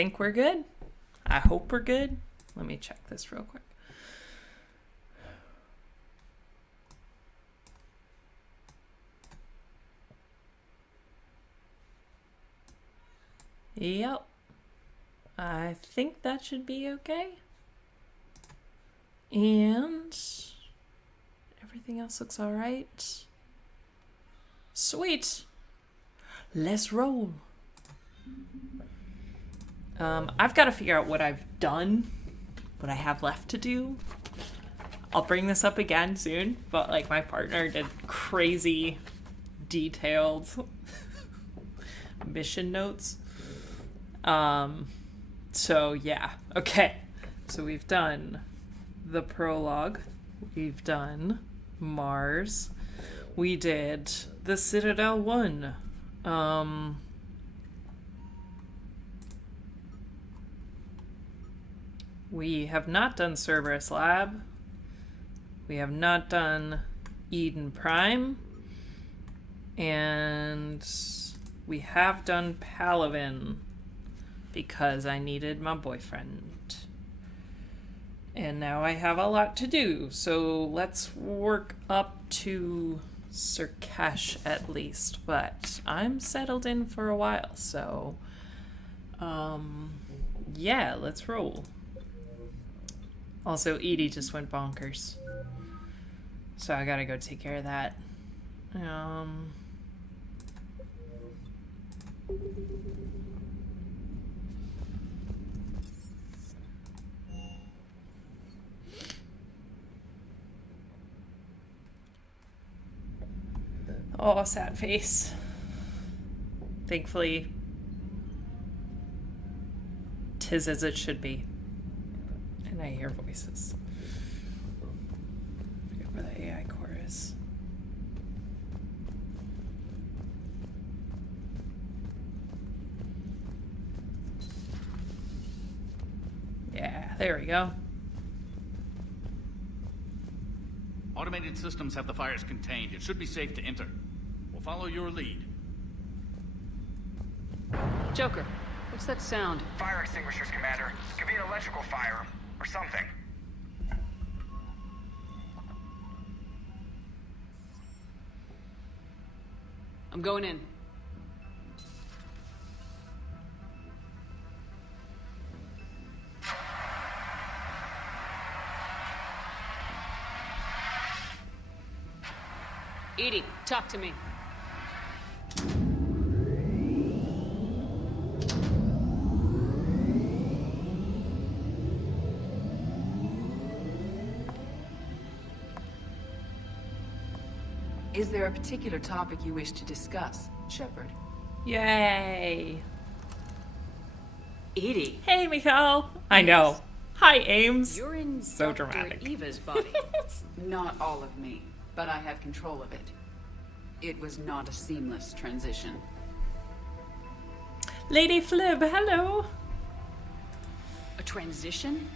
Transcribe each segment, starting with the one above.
think we're good. I hope we're good. Let me check this real quick. Yep. I think that should be okay. And everything else looks all right. Sweet. Let's roll. I've got to figure out what I've done, what I have left to do. I'll bring this up again soon, but like my partner did crazy detailed mission notes. So yeah, okay. So we've done the prologue. We've done Mars. We did the Citadel 1. We have not done Cerberus Lab. We have not done Eden Prime. And we have done Palavin because I needed my boyfriend. And now I have a lot to do. So let's work up to Sirkesh at least. But I'm settled in for a while. So, yeah, let's roll. Also, Edie just went bonkers. So I gotta go take care of that. Oh, sad face. Thankfully, 'tis as it should be. And I hear voices. I forget where the AI core is. Yeah, there we go. Automated systems have the fires contained. It should be safe to enter. We'll follow your lead. Joker, what's that sound? Fire extinguishers, Commander. Could be an electrical fire, or something. I'm going in. Edie, talk to me. Is there a particular topic you wish to discuss, Shepard? Yay. Edie. Hey, Mikhail. I know. Hi, Ames. You're in So Dr. dramatic. Eva's body. Not all of me, but I have control of it. It was not a seamless transition. Lady Flib, hello. A transition?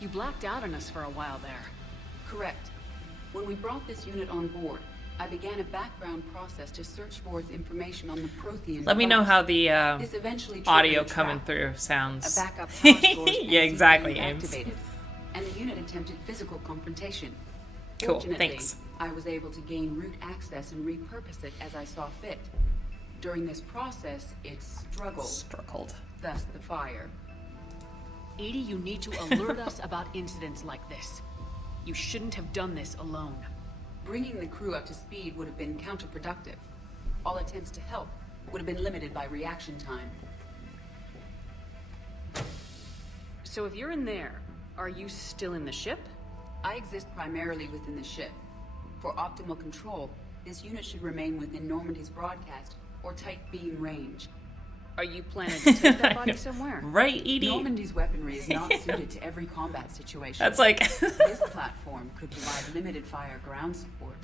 You blacked out on us for a while there. Correct. When we brought this unit on board, I began a background process to search for its information on the Prothean Let me know device. how the This eventually audio triggered a coming trap. through A sounds. backup power source and Yeah, exactly, CPU Ames. activated, and the unit attempted physical confrontation. Cool, Fortunately, thanks. I was able to gain root access and repurpose it as I saw fit. During this process, it struggled, Struggled. thus the fire. Edie, you need to alert us about incidents like this. You shouldn't have done this alone. Bringing the crew up to speed would have been counterproductive. All attempts to help would have been limited by reaction time. So if you're in there, are you still in the ship? I exist primarily within the ship. For optimal control, this unit should remain within Normandy's broadcast or tight beam range. Are you planning to take that body somewhere? Right, Edie? Normandy's weaponry is not suited to every combat situation. That's like... This platform could provide limited fire ground support.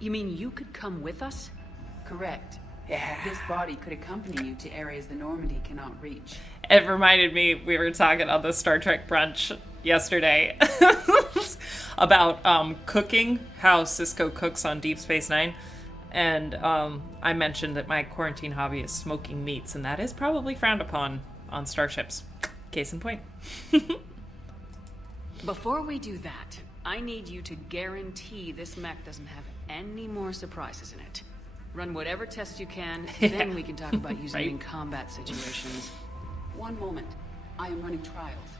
You mean you could come with us? Correct. Yeah. This body could accompany you to areas the Normandy cannot reach. It reminded me, we were talking on the Star Trek brunch yesterday about cooking, how Cisco cooks on Deep Space Nine. And I mentioned that my quarantine hobby is smoking meats, and that is probably frowned upon on starships. Case in point. Before we do that, I need you to guarantee this mech doesn't have any more surprises in it. Run whatever tests you can, then we can talk about using it in combat situations. One moment. I am running trials.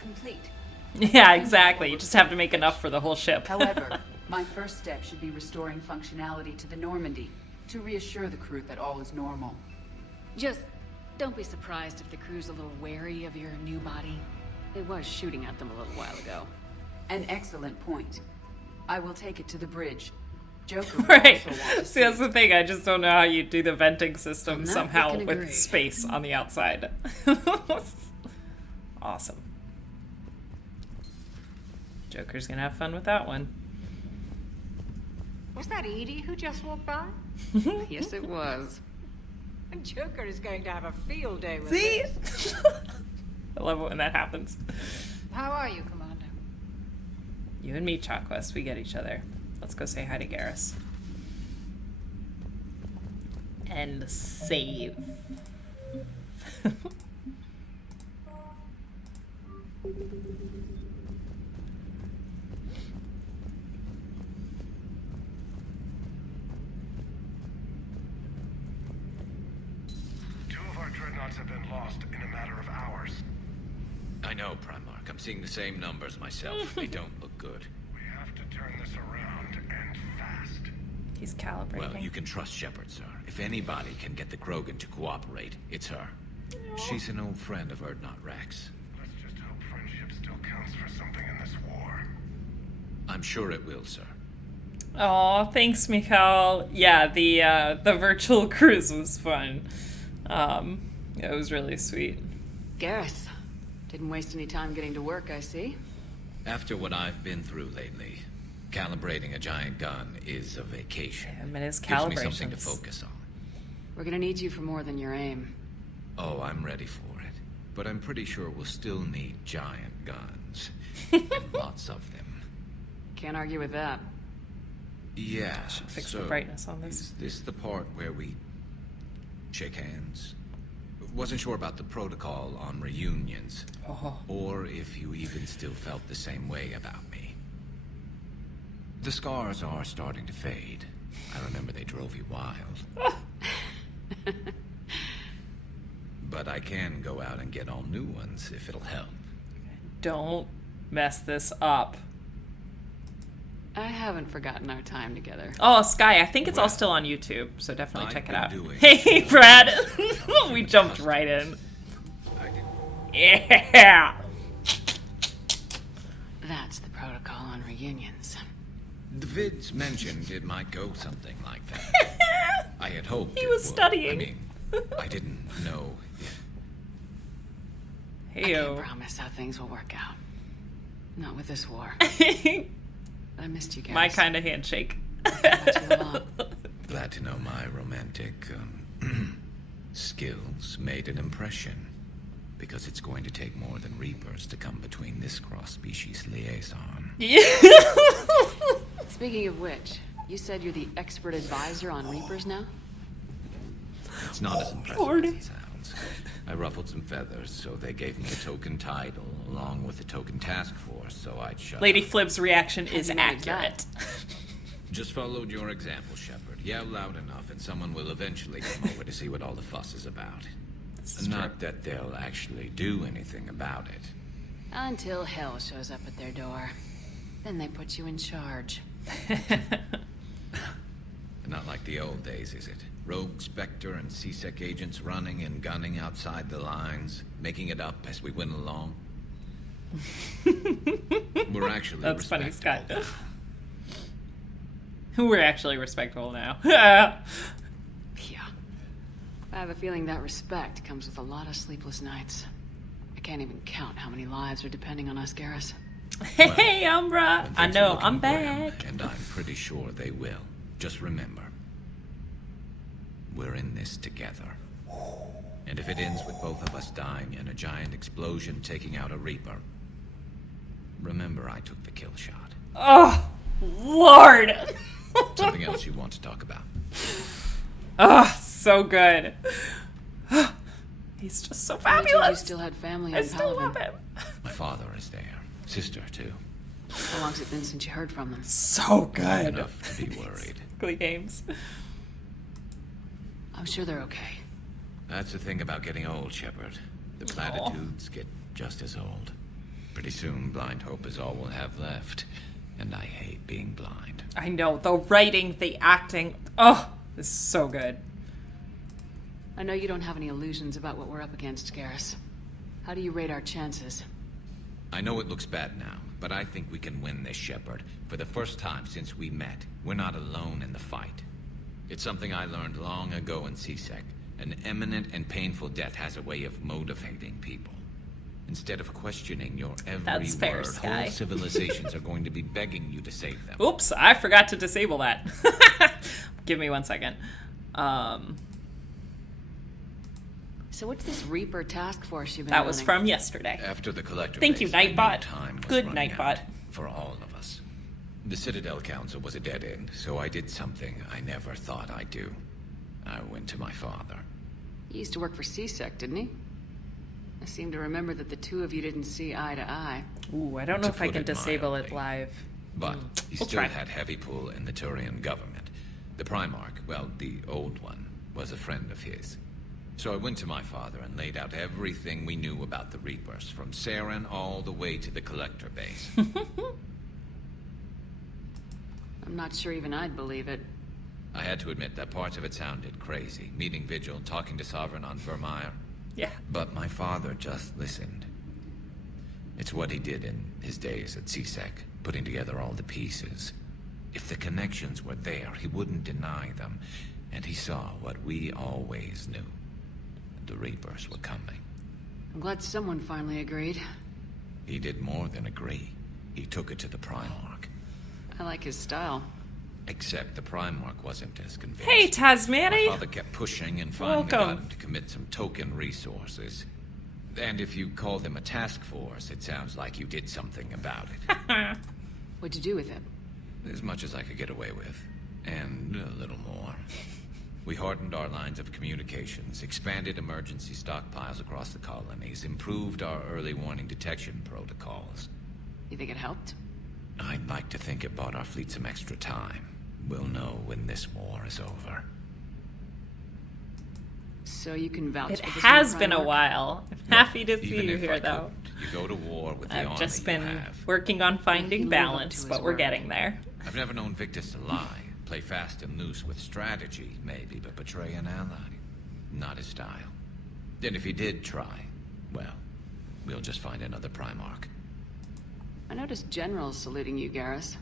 Complete. Yeah, exactly. You just have to make enough for the whole ship. However, my first step should be restoring functionality to the Normandy to reassure the crew that all is normal. Just don't be surprised if the crew's a little wary of your new body. It was shooting at them a little while ago. An excellent point. I will take it to the bridge. Joker will Right. also want to See, that's the thing. I just don't know how you do the venting system On that, we somehow can with agree. space on the outside. Awesome. Joker's gonna have fun with that one. Was that Edie who just walked by? Yes, it was. And Joker is going to have a field day with See? this. I love it when that happens. How are you, Commander? You and me, Chalkwest, we get each other. Let's go say hi to Garrus. And save. 2 of our dreadnoughts have been lost in a matter of hours. I know, Primarch. I'm seeing the same numbers myself. They don't look good. We have to turn this around, and fast. He's calibrating. Well, you can trust Shepard, sir. If anybody can get the Krogan to cooperate, it's her. She's an old friend of Urdnot Rex. Let's just hope friendship still counts for something in this war. I'm sure it will, sir. Aw, thanks, Mikhail. Yeah, the virtual cruise was fun. It was really sweet. Garrus, didn't waste any time getting to work, I see. After what I've been through lately, calibrating a giant gun is a vacation. Him and his Gives me something to calibrations. focus on. We're gonna need you for more than your aim. Oh, I'm ready for it. But I'm pretty sure we'll still need giant guns. And lots of them. Can't argue with that. Yeah, Should fix so the brightness on this. Is this the part where we shake hands? Wasn't sure about the protocol on reunions. Oh. Or if you even still felt the same way about me. The scars are starting to fade. I remember they drove you wild. But I can go out and get all new ones if it'll help. Don't mess this up. I haven't forgotten our time together. Oh, Sky, I think it's all Well, still on YouTube, so definitely I've check it been out. doing Hey, Brad! We jumped right in. I can... Yeah! That's the protocol on reunions. The vids mentioned it might go something like that. I had hoped He it was would. studying. I mean, I didn't know. I can't Heyo. promise how things will work out. Not with this war. But I missed you guys. My kind of handshake. Too long. Glad to know my romantic skills made an impression. Because it's going to take more than Reapers to come between this cross-species liaison. Speaking of which, you said you're the expert advisor on Reapers now? It's not as impressive Lord. as it sounds. I ruffled some feathers, so they gave me a token title, along with a token task force, so I'd shut Lady up. Flip's reaction is you manage accurate. Just followed your example, Shepard. Yell loud enough, and someone will eventually come over to see what all the fuss is about. is Not that they'll actually do anything about it. Until hell shows up at their door. Then they put you in charge. Not like the old days, is it? Rogue Spectre and C-Sec agents running and gunning outside the lines, making it up as we went along. We're actually That's funny, respectable. Scott. We're actually respectable now. Yeah. Yeah. I have a feeling that respect comes with a lot of sleepless nights. I can't even count how many lives are depending on us, Garrus. Hey, Umbra! And I things are know, looking I'm grim, back. and I'm pretty sure they will. Just remember, we're in this together. And if it ends with both of us dying in a giant explosion taking out a Reaper, remember I took the kill shot. Oh, Lord! Something else you want to talk about? Oh, so good. He's just so I told you fabulous. still had family I in still Paladin. love him. My father is there. Sister, too. How long's it been since you heard from them? So good. Enough to be worried. Glee games. I'm sure they're okay. That's the thing about getting old, Shepard. The platitudes get just as old. Pretty soon, blind hope is all we'll have left. And I hate being blind. I know. The writing, the acting. Oh, this is so good. I know you don't have any illusions about what we're up against, Garrus. How do you rate our chances? I know it looks bad now, but I think we can win this, Shepard. For the first time since we met, we're not alone in the fight. It's something I learned long ago in CSEC. An imminent and painful death has a way of motivating people. Instead of questioning your every That's fair, word, Sky. whole civilizations are going to be begging you to save them. Oops, I forgot to disable that. Give me 1 second. So what's this Reaper task force you've been That was running? from yesterday. After the collector Thank you, base, I knew Nightbot. time was Good running Nightbot. out for all of us. The Citadel Council was a dead end, so I did something I never thought I'd do. I went to my father. He used to work for CSEC, didn't he? I seem to remember that the two of you didn't see eye to eye. Ooh, I don't know To if I put can it disable it mildly. live. But he We'll still try. had heavy pull in the Turian government. The Primarch, well, the old one, was a friend of his. So I went to my father and laid out everything we knew about the Reapers, from Saren all the way to the Collector base. I'm not sure even I'd believe it. I had to admit that parts of it sounded crazy. Meeting Vigil, talking to Sovereign on Vermeer. Yeah. But my father just listened. It's what he did in his days at CSEC, putting together all the pieces. If the connections were there, he wouldn't deny them. And he saw what we always knew. The Reapers were coming. I'm glad someone finally agreed. He did more than agree. He took it to the Primarch. I like his style. Except the Primarch wasn't as convinced. Hey, My Tasmani. father kept pushing and finally Welcome. got him to commit some token resources. And if you call them a task force, it sounds like you did something about it. What'd you do with it? As much as I could get away with. And a little more. We hardened our lines of communications, expanded emergency stockpiles across the colonies, improved our early warning detection protocols. You think it helped? I'd like to think it bought our fleet some extra time. We'll know when this war is over. So you can vouch It for this has new been a Primarch? while. I'm happy to see Even you if here, I though. couldn't, you go to war with the I've army just you been have. working on He finding lived up to balance, his but we're word. getting there. I've never known Victus to lie. Play fast and loose with strategy, maybe, but betray an ally. Not his style. And if he did try, well, we'll just find another Primarch. I noticed generals saluting you, Garrus.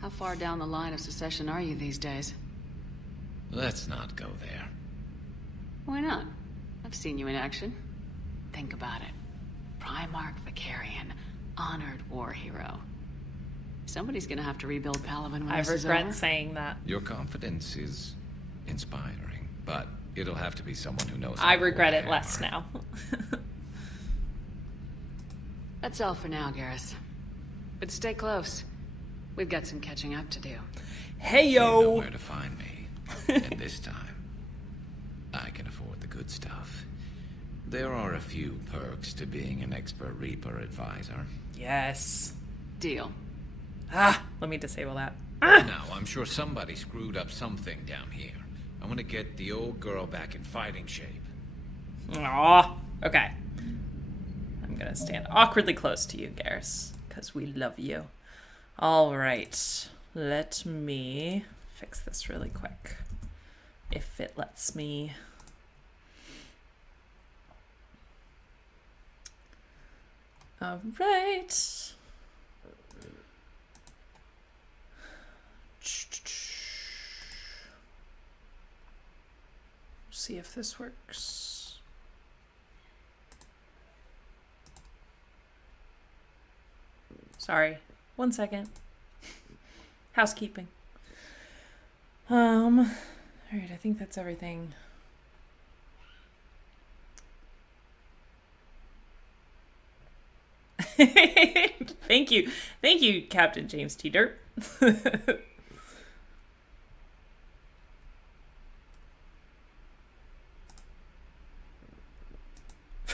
How far down the line of secession are you these days? Let's not go there. Why not? I've seen you in action. Think about it. Primarch Vicarian, honored war hero. Somebody's gonna have to rebuild Palaven when I this is regret over. saying that. Your confidence is inspiring, but it'll have to be someone who knows. I how to hold regret a it less hammer. now. That's all for now, Garrus. But stay close. We've got some catching up to do. Hey, You know yo. where to find me. And this time, I can afford the good stuff. There are a few perks to being an expert Reaper advisor. Yes. Deal. Let me disable that. Now, I'm sure somebody screwed up something down here. I want to get the old girl back in fighting shape. Aw. Okay. I'm gonna stand awkwardly close to you, Garrus, because we love you. All right. Let me fix this really quick. If it lets me. All right. See if this works. Sorry. 1 second. Housekeeping. All right, I think that's everything. Thank you. Thank you, Captain James T. Dirt.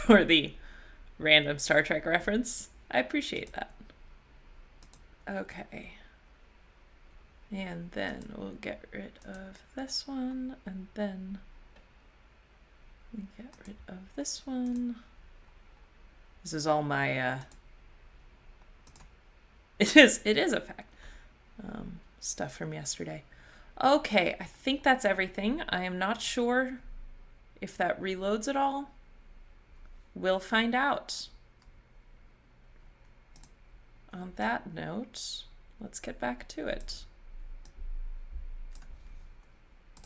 for the random Star Trek reference. I appreciate that. Okay. And then we'll get rid of this one, and then we get rid of this one. This is all my, it is a fact. Stuff from yesterday. Okay, I think that's everything. I am not sure if that reloads at all. We'll find out. On that note, let's get back to it.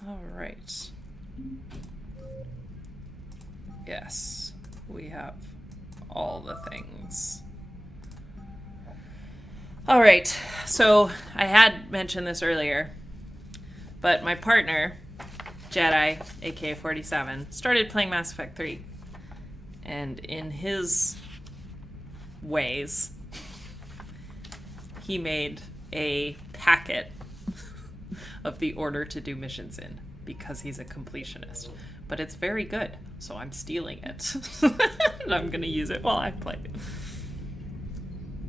All right. Yes, we have all the things. All right, so I had mentioned this earlier, but my partner, Jedi, aka 47, started playing Mass Effect 3. And in his ways, he made a packet of the order to do missions in because he's a completionist. But it's very good, so I'm stealing it. And I'm going to use it while I play it.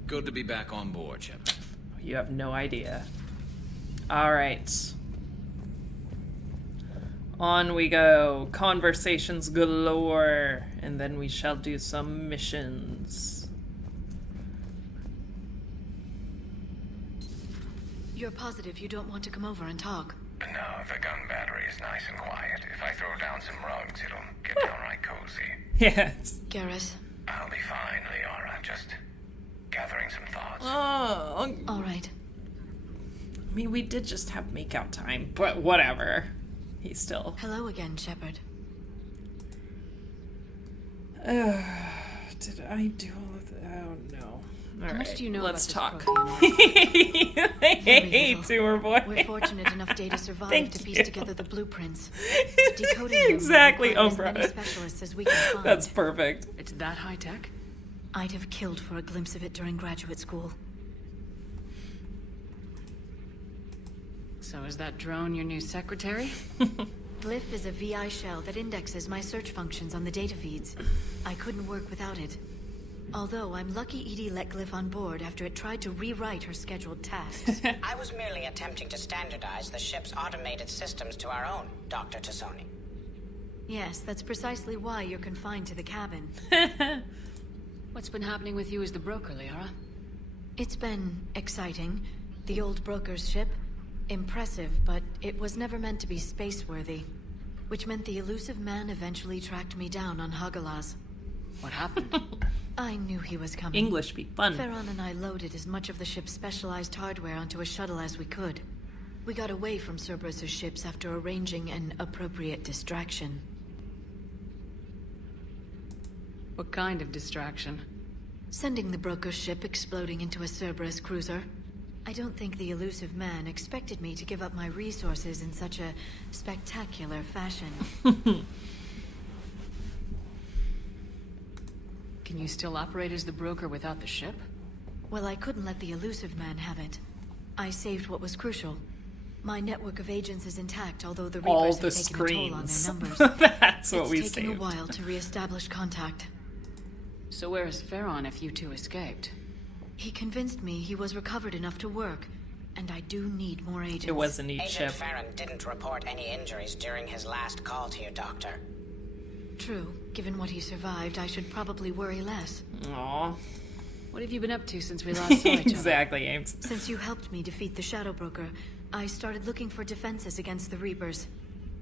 Good to be back on board, Shepard. You have no idea. All right. On we go. Conversations galore. And then we shall do some missions. You're positive you don't want to come over and talk? No, the gun battery is nice and quiet. If I throw down some rugs, it'll get downright cozy. Yes. Garrus? I'll be fine, Liara. Just gathering some thoughts. Oh. All right. I mean, we did just have makeout time, but whatever. He's still... Hello again, Shepard. Did I do all of that? Oh, no. All How right, much do you know let's about this talk. Prothean? Hey, tumor boy. We're fortunate enough Data survived Thank to piece you. together the blueprints. Decoding them Exactly, requires as Umbra. many specialists as we can find. That's perfect. It's that high tech? I'd have killed for a glimpse of it during graduate school. So is that drone your new secretary? Glyph is a VI shell that indexes my search functions on the data feeds. I couldn't work without it. Although I'm lucky Edie let Glyph on board after it tried to rewrite her scheduled tasks. I was merely attempting to standardize the ship's automated systems to our own, Dr. Tassoni. Yes, that's precisely why you're confined to the cabin. What's been happening with you as the broker, Liara? It's been exciting. The old broker's ship. Impressive, but it was never meant to be space-worthy. Which meant the elusive man eventually tracked me down on Hagalaz. What happened? I knew he was coming. English be fun. Farron and I loaded as much of the ship's specialized hardware onto a shuttle as we could. We got away from Cerberus' ships after arranging an appropriate distraction. What kind of distraction? Sending the broker's ship exploding into a Cerberus cruiser. I don't think the elusive man expected me to give up my resources in such a spectacular fashion. Can you still operate as the broker without the ship? Well, I couldn't let the elusive man have it. I saved what was crucial. My network of agents is intact, although the All Reapers the have taken a toll on their screens. numbers. That's what we It's taking saved. a while to reestablish contact. So where is Farron if you two escaped? He convinced me he was recovered enough to work, and I do need more agents. It was a neat Agent ship. Farron didn't report any injuries during his last call to you, Doctor. True. Given what he survived, I should probably worry less. Aw. What have you been up to since we last saw each other? Exactly, Ames. Since you helped me defeat the Shadow Broker, I started looking for defenses against the Reapers.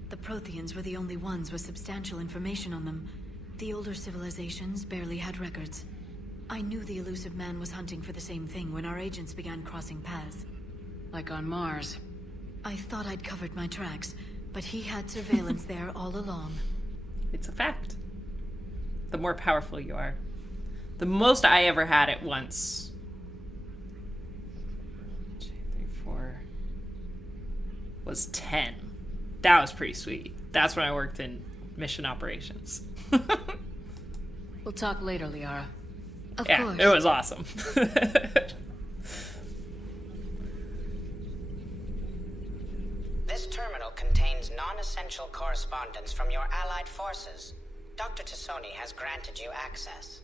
The Protheans were the only ones with substantial information on them. The older civilizations barely had records. I knew the elusive man was hunting for the same thing when our agents began crossing paths. Like on Mars. I thought I'd covered my tracks, but he had surveillance there all along. It's a fact. The more powerful you are. The most I ever had at once. 2, 3, 4 was 10. That was pretty sweet. That's when I worked in mission operations. We'll talk later, Liara. Of Yeah, course. it was awesome. This terminal contains non-essential correspondence from your allied forces. Dr. Tassoni has granted you access.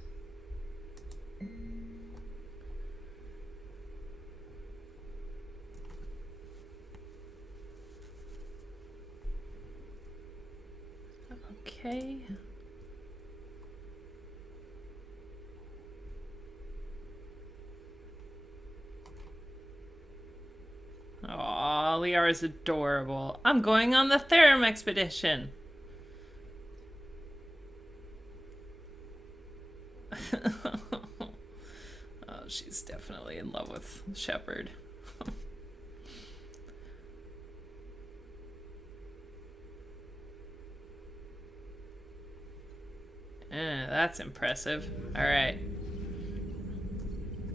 Okay. Aw, Liara's adorable. I'm going on the Therum expedition. Oh, she's definitely in love with Shepard. That's impressive. All right.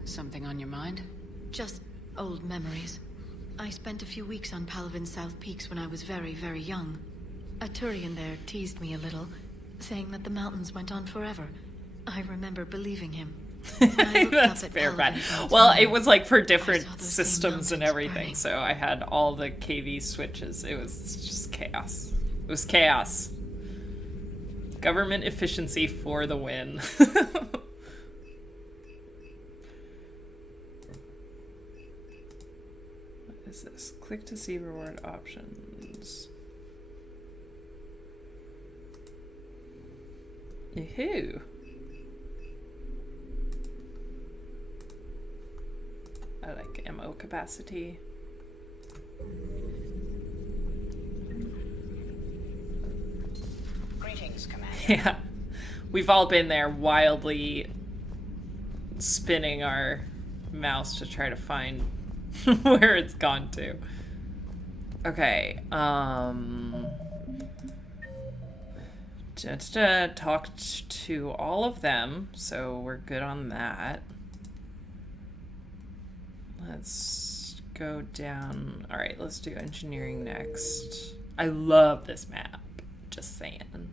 Something on your mind? Just old memories. I spent a few weeks on Palavin's South Peaks when I was very, very young. A Turian there teased me a little, saying that the mountains went on forever. I remember believing him. That's fair bad. Well, it was like for different systems and everything, burning. So I had all the KV switches. It was just chaos. It was chaos. Government efficiency for the win. What is this? Click to see reward options. Yahoo! I like ammo capacity. Greetings, Commander. Yeah. We've all been there wildly spinning our mouse to try to find where it's gone to. Okay, talked to all of them, so we're good on that. Let's go down. All right, let's do engineering next. I love this map, just saying.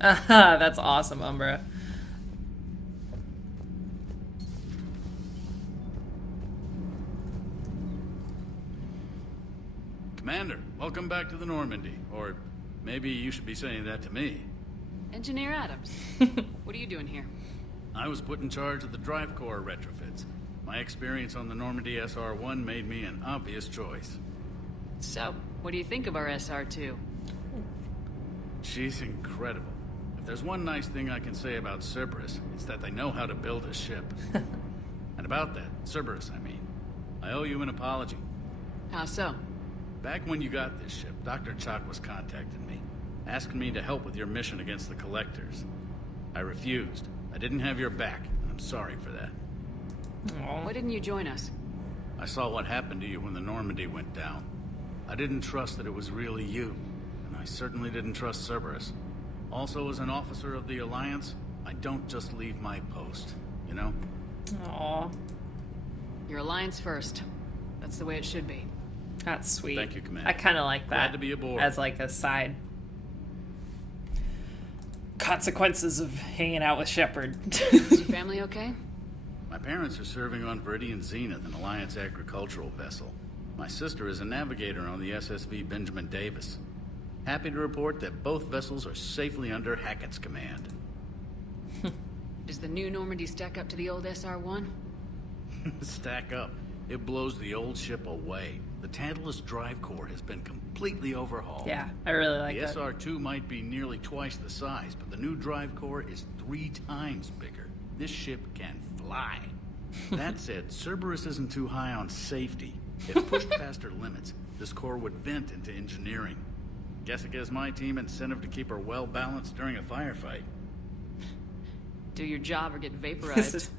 Aha, that's awesome, Umbra. Commander, welcome back to the Normandy. Or maybe you should be saying that to me. Engineer Adams. What are you doing here? I was put in charge of the drive core retrofits. My experience on the Normandy SR-1 made me an obvious choice. So, what do you think of our SR-2? She's incredible. If there's one nice thing I can say about Cerberus, it's that they know how to build a ship. And about that, Cerberus, I mean, I owe you an apology. How so? Back when you got this ship, Dr. Chalk was contacting me, asking me to help with your mission against the Collectors. I refused. I didn't have your back, and I'm sorry for that. Aww. Why didn't you join us? I saw what happened to you when the Normandy went down. I didn't trust that it was really you, and I certainly didn't trust Cerberus. Also, as an officer of the Alliance, I don't just leave my post, you know? Aww. Your Alliance first. That's the way it should be. That's sweet. Thank you, Commander. I kind of like that. Glad to be aboard. As like a side consequences of hanging out with Shepard. Is your family okay? My parents are serving on Viridian Zenith, an Alliance agricultural vessel. My sister is a navigator on the SSV Benjamin Davis. Happy to report that both vessels are safely under Hackett's command. Does the new Normandy stack up to the old SR-1? Stack up. It blows the old ship away. The Tantalus drive core has been completely overhauled. Yeah, I really like the that. The SR-2 might be nearly twice the size, but the new drive core is 3 times bigger. This ship can fly. That said, Cerberus isn't too high on safety. If pushed past her limits, this core would vent into engineering. Guess it gives my team incentive to keep her well balanced during a firefight. Do your job or get vaporized.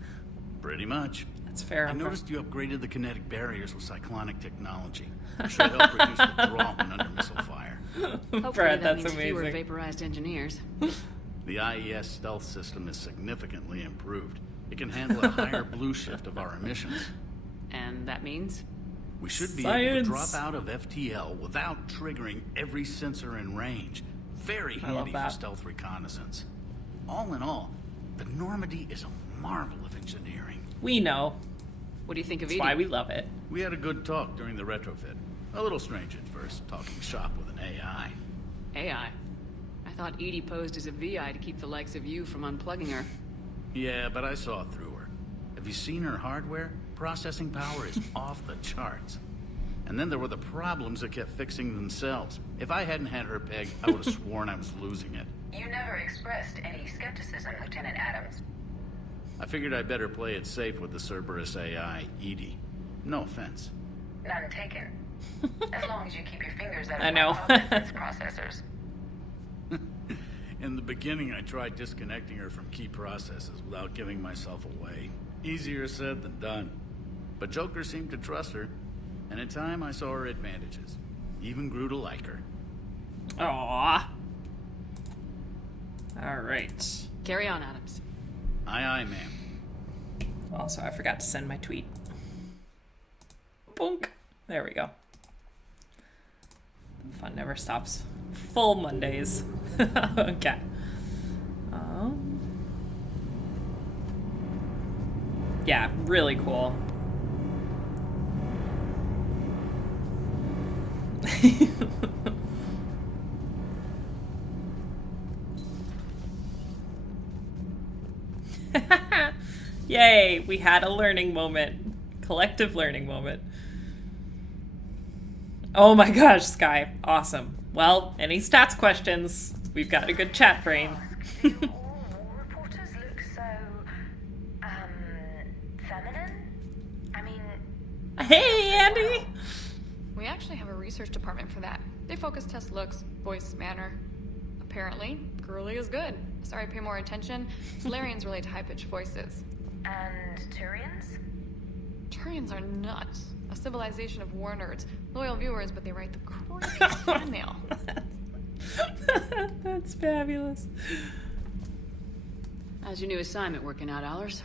Pretty much. That's fair. I noticed you upgraded the kinetic barriers with cyclonic technology. It should help reduce the draw when under missile fire. Hopefully Brad, that that's means amazing. fewer vaporized engineers. The IES stealth system is significantly improved. It can handle a higher blue shift of our emissions. And that means? We should be able to drop out of FTL without triggering every sensor in range. Very handy for stealth reconnaissance. All in all, the Normandy is a marvel of engineering. We know. What do you think of That's Edie? why we love it. We had a good talk during the retrofit. A little strange at first, talking shop with an AI. AI? I thought Edie posed as a VI to keep the likes of you from unplugging her. Yeah, but I saw through her. Have you seen her hardware? Processing power is off the charts. And then there were the problems that kept fixing themselves. If I hadn't had her pegged, I would have sworn I was losing it. You never expressed any skepticism, Lieutenant Adams. I figured I'd better play it safe with the Cerberus AI, Edie. No offense. None taken. As long as you keep your fingers out I of know. my defense processors. In the beginning, I tried disconnecting her from key processes without giving myself away. Easier said than done. But Joker seemed to trust her, and in time I saw her advantages. Even grew to like her. Aww. Alright. Carry on, Adams. Aye, aye, ma'am. Also, I forgot to send my tweet. Boink. There we go. Fun never stops. Full Mondays. Okay. Yeah, really cool. Yay, we had a learning moment. Collective learning moment. Oh my gosh, Sky. Awesome. Well, any stats questions? We've got a good chat brain. Do all war reporters look so, feminine? I mean... Hey, Andy! We actually have a research department for that. They focus test looks, voice, manner. Apparently, girly is good. Sorry, pay more attention. Solarians relate to high-pitched voices. And Turians? Turians are nuts. A civilization of war nerds. Loyal viewers, but they write the creepiest fan mail. That's fabulous. How's your new assignment working out, Allers?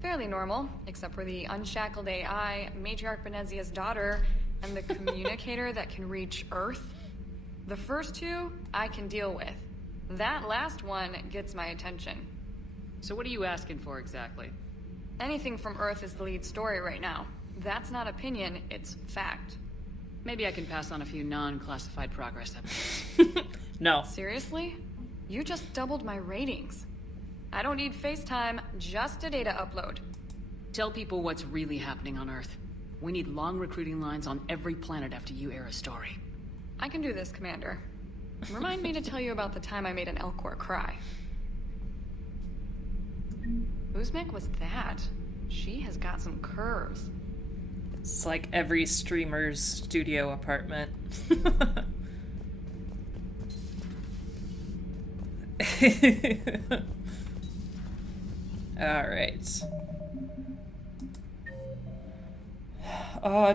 Fairly normal, except for the unshackled AI, Matriarch Benezia's daughter, and the communicator that can reach Earth. The first two, I can deal with. That last one gets my attention. So what are you asking for exactly? Anything from Earth is the lead story right now. That's not opinion, it's fact. Maybe I can pass on a few non-classified progress updates. No. Seriously? You just doubled my ratings. I don't need FaceTime, just a data upload. Tell people what's really happening on Earth. We need long recruiting lines on every planet after you air a story. I can do this, Commander. Remind me to tell you about the time I made an Elcor cry. Whose mech was that? She has got some curves. It's like every streamer's studio apartment. Alright.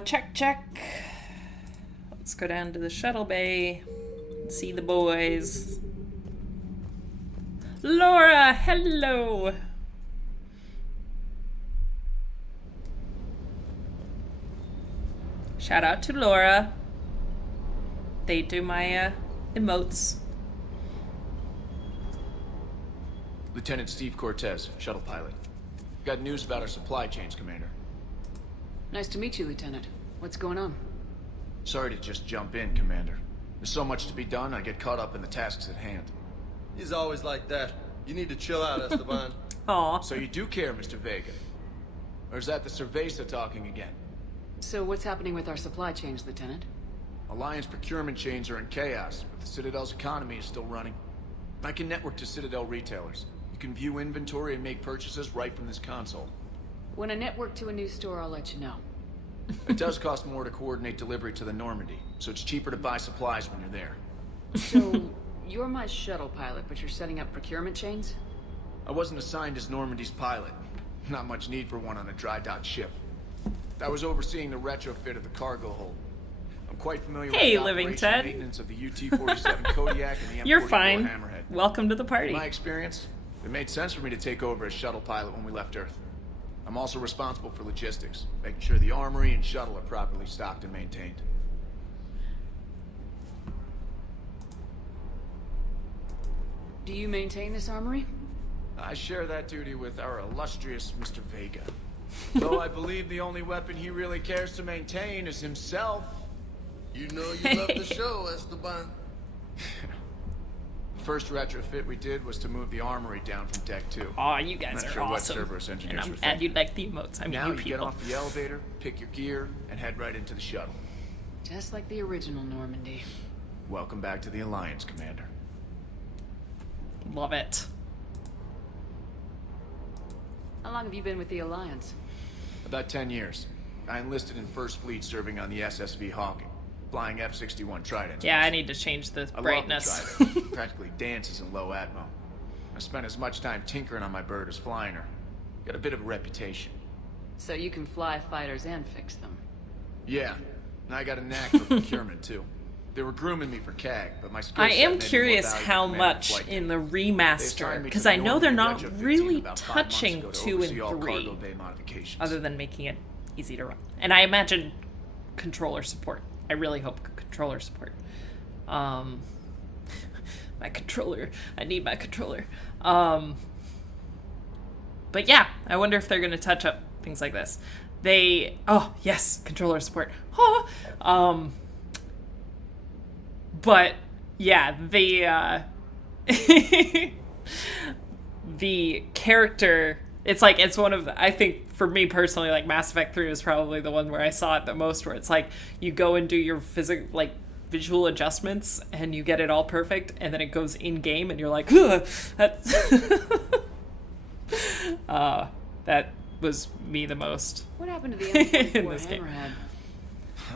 Check. Let's go down to the shuttle bay and see the boys. Laura, hello! Shout out to Laura. They do my emotes. Lieutenant Steve Cortez, shuttle pilot. Got news about our supply chains, Commander. Nice to meet you, Lieutenant. What's going on? Sorry to just jump in, Commander. There's so much to be done, I get caught up in the tasks at hand. He's always like that. You need to chill out, Esteban. Aw. So you do care, Mr. Vega? Or is that the Cerveza talking again? So what's happening with our supply chains, Lieutenant? Alliance procurement chains are in chaos, but the Citadel's economy is still running. I can network to Citadel retailers. You can view inventory and make purchases right from this console. When I network to a new store, I'll let you know. It does cost more to coordinate delivery to the Normandy, so it's cheaper to buy supplies when you're there. So, you're my shuttle pilot, but you're setting up procurement chains? I wasn't assigned as Normandy's pilot. Not much need for one on a dry dock ship. I was overseeing the retrofit of the cargo hold. I'm quite familiar with the Living operation Ted. maintenance of the UT-47 Kodiak and the M44 You're fine. Hammerhead. Welcome to the party. In my experience, it made sense for me to take over as shuttle pilot when we left Earth. I'm also responsible for logistics, making sure the armory and shuttle are properly stocked and maintained. Do you maintain this armory? I share that duty with our illustrious Mr. Vega. Though I believe the only weapon he really cares to maintain is himself. You know you love the show, Esteban. The first retrofit we did was to move the armory down from deck 2. Aw, you guys Not are sure awesome. What Cerberus engineers and I'm were glad thinking. you like the emotes. I mean, Now you you people. get off the elevator, pick your gear, and head right into the shuttle. Just like the original Normandy. Welcome back to the Alliance, Commander. Love it. How long have you been with the Alliance? About 10 years. I enlisted in First Fleet serving on the SSV Hawking, flying F-61 Tridents. Yeah, I need to change the brightness. I love the Trident. Practically dances in low atmo. I spent as much time tinkering on my bird as flying her. Got a bit of a reputation. So you can fly fighters and fix them. Yeah, and I got a knack for procurement too. They were grooming me for CAG, but my skill I set am made me more curious valuable how than much flight in deck. the They assigned remaster, me because to I the know they're not Normandy retrofit team really about 5 months touching ago to 2 oversee and all 3, cargo bay modifications. other than making it easy to run. And I imagine controller support. I really hope controller support. My controller. I need my controller. But yeah, I wonder if they're going to touch up things like this. Oh, yes, controller support. But yeah, the character, it's one of the, I think for me personally, like Mass Effect 3 was probably the one where I saw it the most, where it's like you go and do your visual adjustments and you get it all perfect, and then it goes in game and you're like, that's that was me the most. What happened to the M24 in this game? Hammerhead?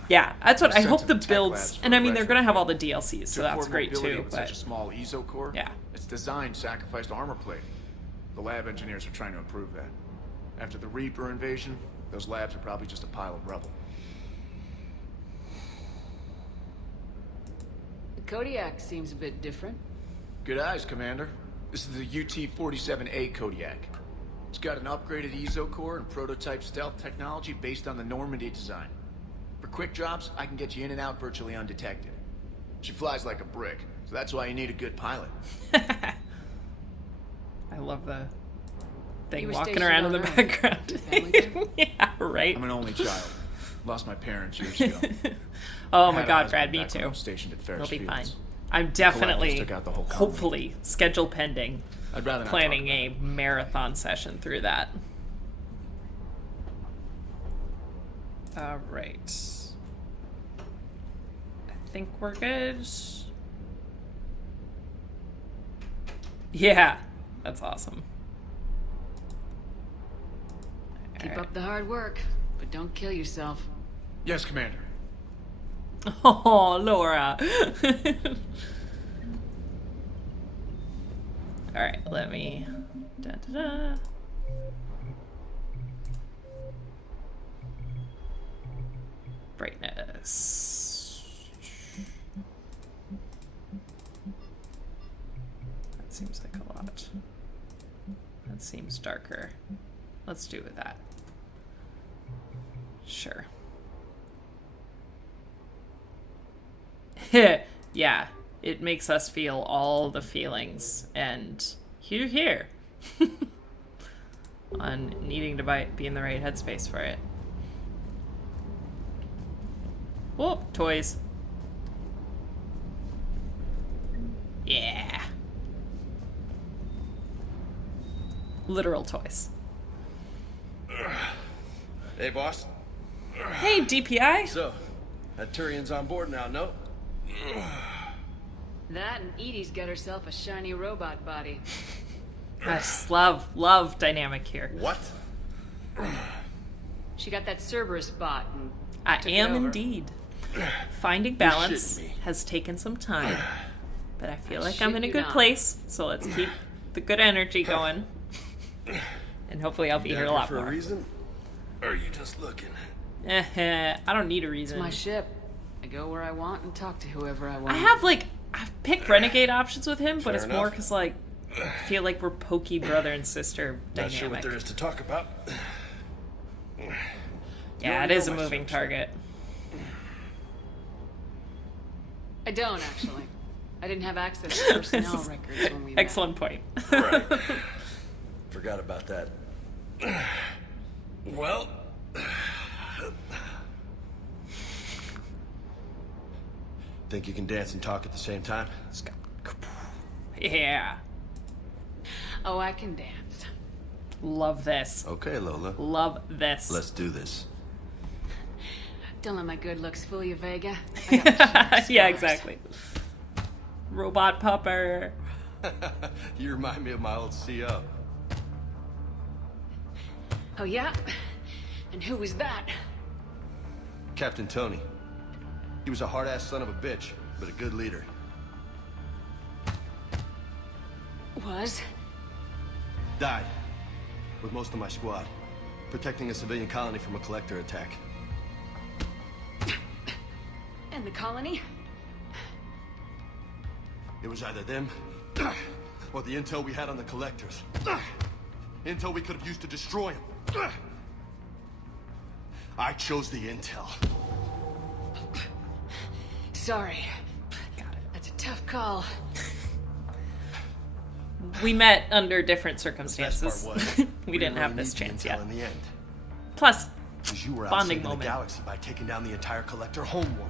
Yeah, that's what I Sent hope to the the tech builds, labs for and I mean a they're gonna have retrofit. all the DLCs, so To that's afford great mobility too. with But such a small ESO core, yeah, its design sacrificed armor plating. The lab engineers are trying to improve that. After the Reaper invasion, those labs are probably just a pile of rubble. The Kodiak seems a bit different. Good eyes, Commander. This is the UT-47A Kodiak. It's got an upgraded ESO core and prototype stealth technology based on the Normandy design. For quick drops, I can get you in and out virtually undetected. She flies like a brick, so that's why you need a good pilot. I love the thing You were walking stationed around in on the Earth. background. Family there? Yeah, right. I'm an only child. Lost my parents years ago. Oh I my had a god, husband Brad, me back when I too. was stationed at It'll Ferris be Fields. fine. I'm Collectives definitely, took out the whole company. hopefully, schedule pending, I'd rather not planning talk a marathon session through that. All right. I think we're good. Yeah, that's awesome. Keep up the hard work, but don't kill yourself. Yes, Commander. Oh, Laura. All right, let me. Da, da, da. Brightness. That seems like a lot. That seems darker. Let's do with that. Sure. Yeah, it makes us feel all the feelings, and here on needing to be in the right headspace for it. Whoop, toys. Yeah. Literal toys. Hey, boss. Hey, DPI. So, that Turian's on board now, no? That and Edie's got herself a shiny robot body. I just love dynamic here. What? She got that Cerberus bot and I took it am over. indeed. Finding balance has taken some time, but I feel like I'm in a good place, so let's keep the good energy going. And hopefully I'll be here a lot for more. a reason? Or are you just looking? I don't need a reason. It's my ship. I go where I want and talk to whoever I want. I've picked renegade options with him, but Fair it's enough. more because I feel like we're pokey brother and sister Not dynamic. sure what there is to talk about. Yeah, it is a moving target. I don't, actually. I didn't have access to personnel records when we met. Excellent point. Right. Forgot about that. Well... Think you can dance and talk at the same time? Yeah. Oh, I can dance. Love this. Okay, Lola. Love this. Let's do this. Don't let my good looks fool you, Vega. I got yeah, exactly. Robot pupper. You remind me of my old CO. Oh, yeah? And who was that? Captain Tony. He was a hard-ass son of a bitch, but a good leader. Was? Died. With most of my squad. Protecting a civilian colony from a collector attack. And the colony? It was either them, or the intel we had on the collectors. Intel we could have used to destroy them. I chose the intel. Sorry. That's a tough call. We met under different circumstances. The best part was, we didn't have this really chance need the yet. intel in the end. Plus, Because you were out bonding saving the moment. galaxy by taking down the entire collector homeworld.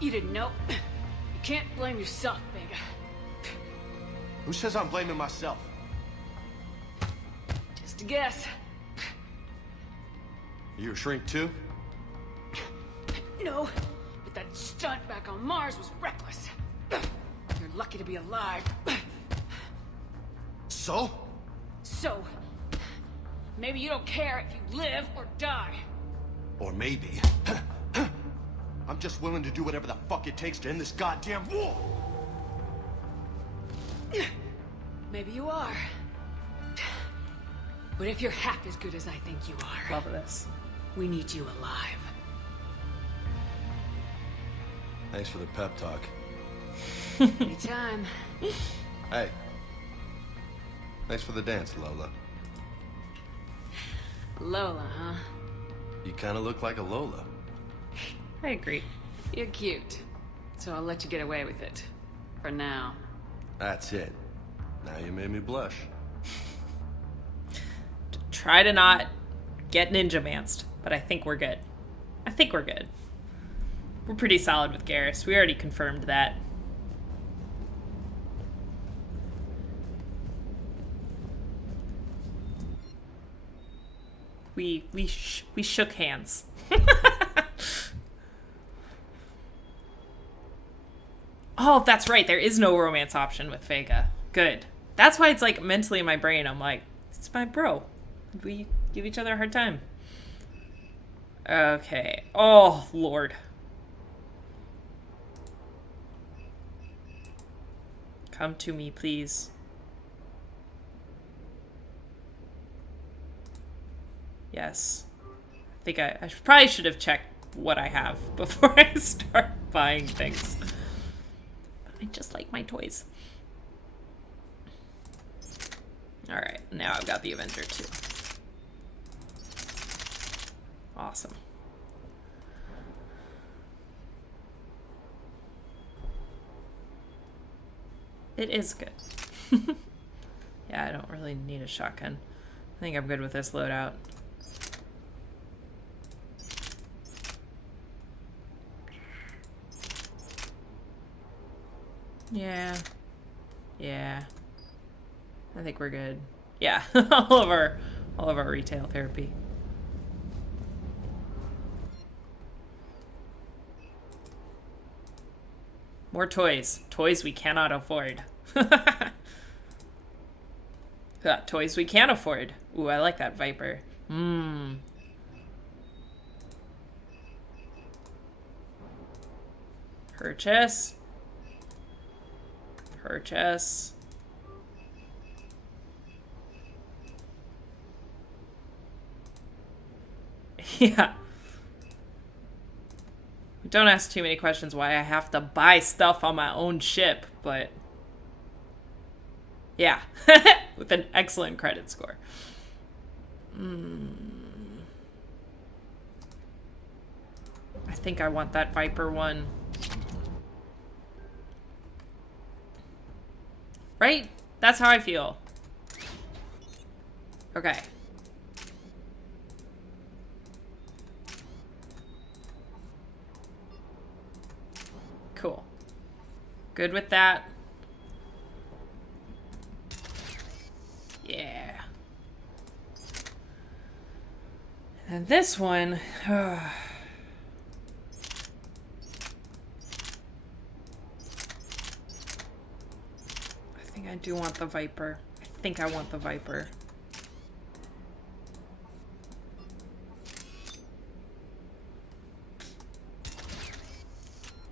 You didn't know. You can't blame yourself, Vega. Who says I'm blaming myself? Just a guess. You a shrink too? No, but that stunt back on Mars was reckless. You're lucky to be alive. So? So, maybe you don't care if you live or die. Or maybe... I'm just willing to do whatever the fuck it takes to end this goddamn war! Maybe you are. But if you're half as good as I think you are... Love this. We need you alive. Thanks for the pep talk. Anytime. Hey. Thanks for the dance, Lola. Lola, huh? You kinda look like a Lola. I agree. You're cute. So I'll let you get away with it. For now. That's it. Now you made me blush. Try to not get ninja-manced, but I think we're good. I think we're good. We're pretty solid with Garrus. We already confirmed that. We shook hands. Oh, that's right. There is no romance option with Vega. Good. That's why it's like mentally in my brain. I'm like, it's my bro. We give each other a hard time. Okay. Oh, Lord. Come to me, please. Yes. I think I probably should have checked what I have before I start buying things. I just like my toys. Alright, now I've got the Avenger too. Awesome. It is good. Yeah, I don't really need a shotgun. I think I'm good with this loadout. Yeah. Yeah. I think we're good. Yeah, all of our retail therapy. More toys. Toys we cannot afford. Toys we can afford. Ooh, I like that Viper. Mmm. Purchase. Purchase. Yeah. Don't ask too many questions why I have to buy stuff on my own ship, but yeah, with an excellent credit score. I think I want that Viper one. Right? That's how I feel. Okay. Cool. Good with that. Yeah. And this one... I think I do want the Viper. I think I want the Viper.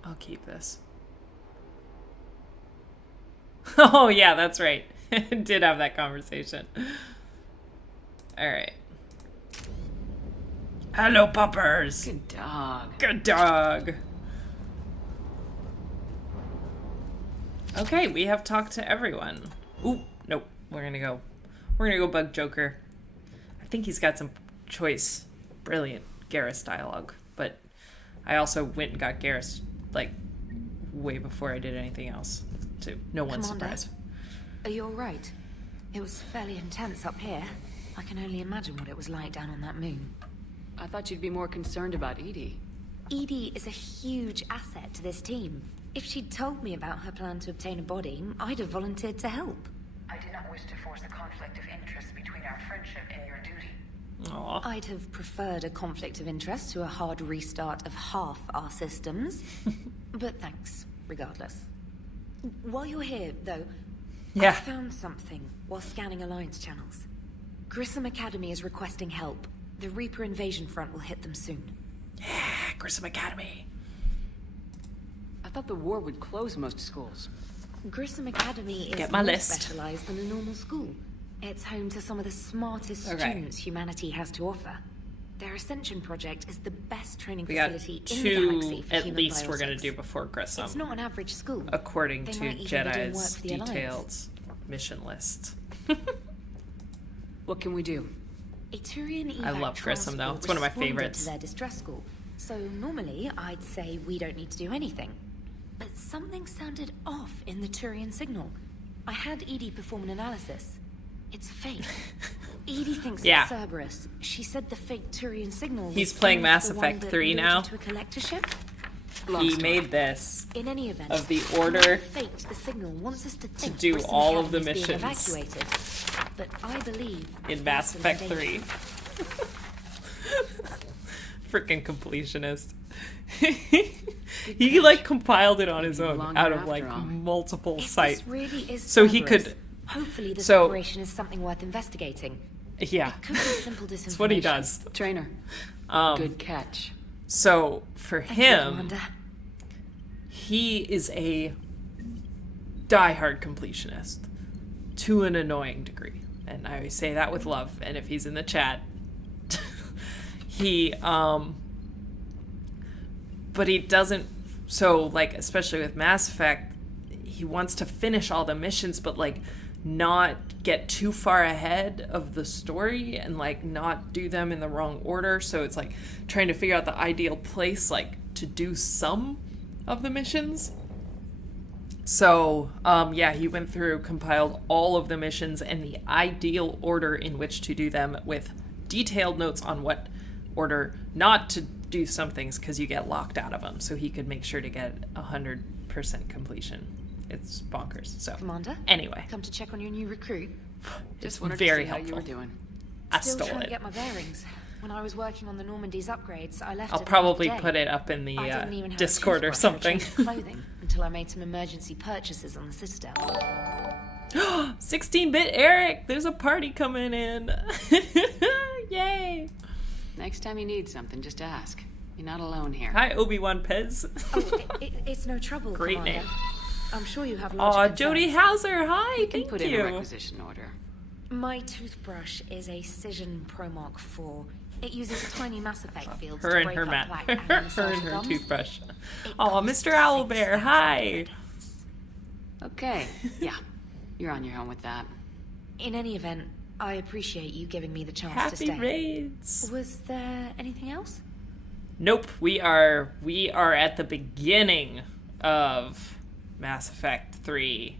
I'll keep this. Oh, yeah, that's right. Did have that conversation. Alright. Hello, puppers. Good dog. Good dog. Okay, we have talked to everyone. Ooh, nope. We're gonna go bug Joker. I think he's got some choice, brilliant Garrus dialogue, but I also went and got Garrus, like, way before I did anything else. To no one's surprise. Are you alright? It was fairly intense up here. I can only imagine what it was like down on that moon. I thought you'd be more concerned about Edie. Edie is a huge asset to this team. If she'd told me about her plan to obtain a body, I'd have volunteered to help. I did not wish to force a conflict of interest between our friendship and your duty. Aww. I'd have preferred a conflict of interest to a hard restart of half our systems. But thanks, regardless. While you're here, though, yeah. I found something while scanning Alliance channels. Grissom Academy is requesting help. The Reaper invasion front will hit them soon. Yeah, Grissom Academy. I thought the war would close most schools. Grissom Academy is Get my more list. specialized than a normal school. It's home to some of the smartest students humanity has to offer. Their Ascension project is the best training We got facility in the galaxy two, for at human least, we're biotics. going to do before Grissom. It's not an average school. According They to might even be doing work Jedi's for the detailed Alliance. mission list. What can we do? A Turian evac I love Grissom, though. It's one of my responded favorites. to their distress school. So normally, I'd say we don't need to do anything. But something sounded off in the Turian signal. I had Edie perform an analysis. It's fake. Edie thinks Yeah. it's Cerberus. She said the fake Turian signal was He's playing similar Mass to the one Effect that 3 lured now. into a collector ship. He made this In any event, of the whoever order faked the signal wants us to to think do Grissom all of the Academy is being missions evacuated. But I believe in Mass that's Effect in danger. 3. Freaking completionist. He like compiled it on his own Longer out of after like all. multiple If sites. this really is So he Cerberus, could hopefully this so- operation is something worth investigating. yeah. It could be simple disinformation. That's what he does. Trainer. Um, Good catch. So for Thank you, him, Commander. he is a diehard completionist to an annoying degree. And I always say that with love. And if he's in the chat, he, but he doesn't, so like, especially with Mass Effect, he wants to finish all the missions, but like not get too far ahead of the story and like not do them in the wrong order. So it's like trying to figure out the ideal place, like to do some of the missions. So, yeah, he went through, compiled all of the missions and the ideal order in which to do them with detailed notes on what order not to do some things because you get locked out of them. So he could make sure to get 100% completion. It's bonkers. So, Commander? anyway, Come to check on your new recruit. it's wanted very to see how helpful. you were doing. I Still stole trying it. to get my bearings. When I was working on the Normandy's upgrades, I left I'll at the end of probably the day. put it up in the I didn't even have a Discord or toothbrush something. change of clothing until I made some emergency purchases on the Citadel. 16-bit Eric, there's a party coming in. Yay. Next time you need something, just ask. You're not alone here. Hi, Obi-Wan Pez. It's no trouble, Great Commander. name. I'm sure you have Aw, lots of Jody concerns. Hauser, hi, You can thank put you. in a requisition order. My toothbrush is a Cision Pro Mark IV. It uses tiny Mass Effect fields Her to and break her up mat. black Her and and her toothbrush. It Oh, costs Mr. Owlbear, hi. Okay, yeah. You're on your own with that. In any event, I appreciate you giving me the chance to Happy stay. raids. Was there anything else? Nope, we are at the beginning of Mass Effect 3.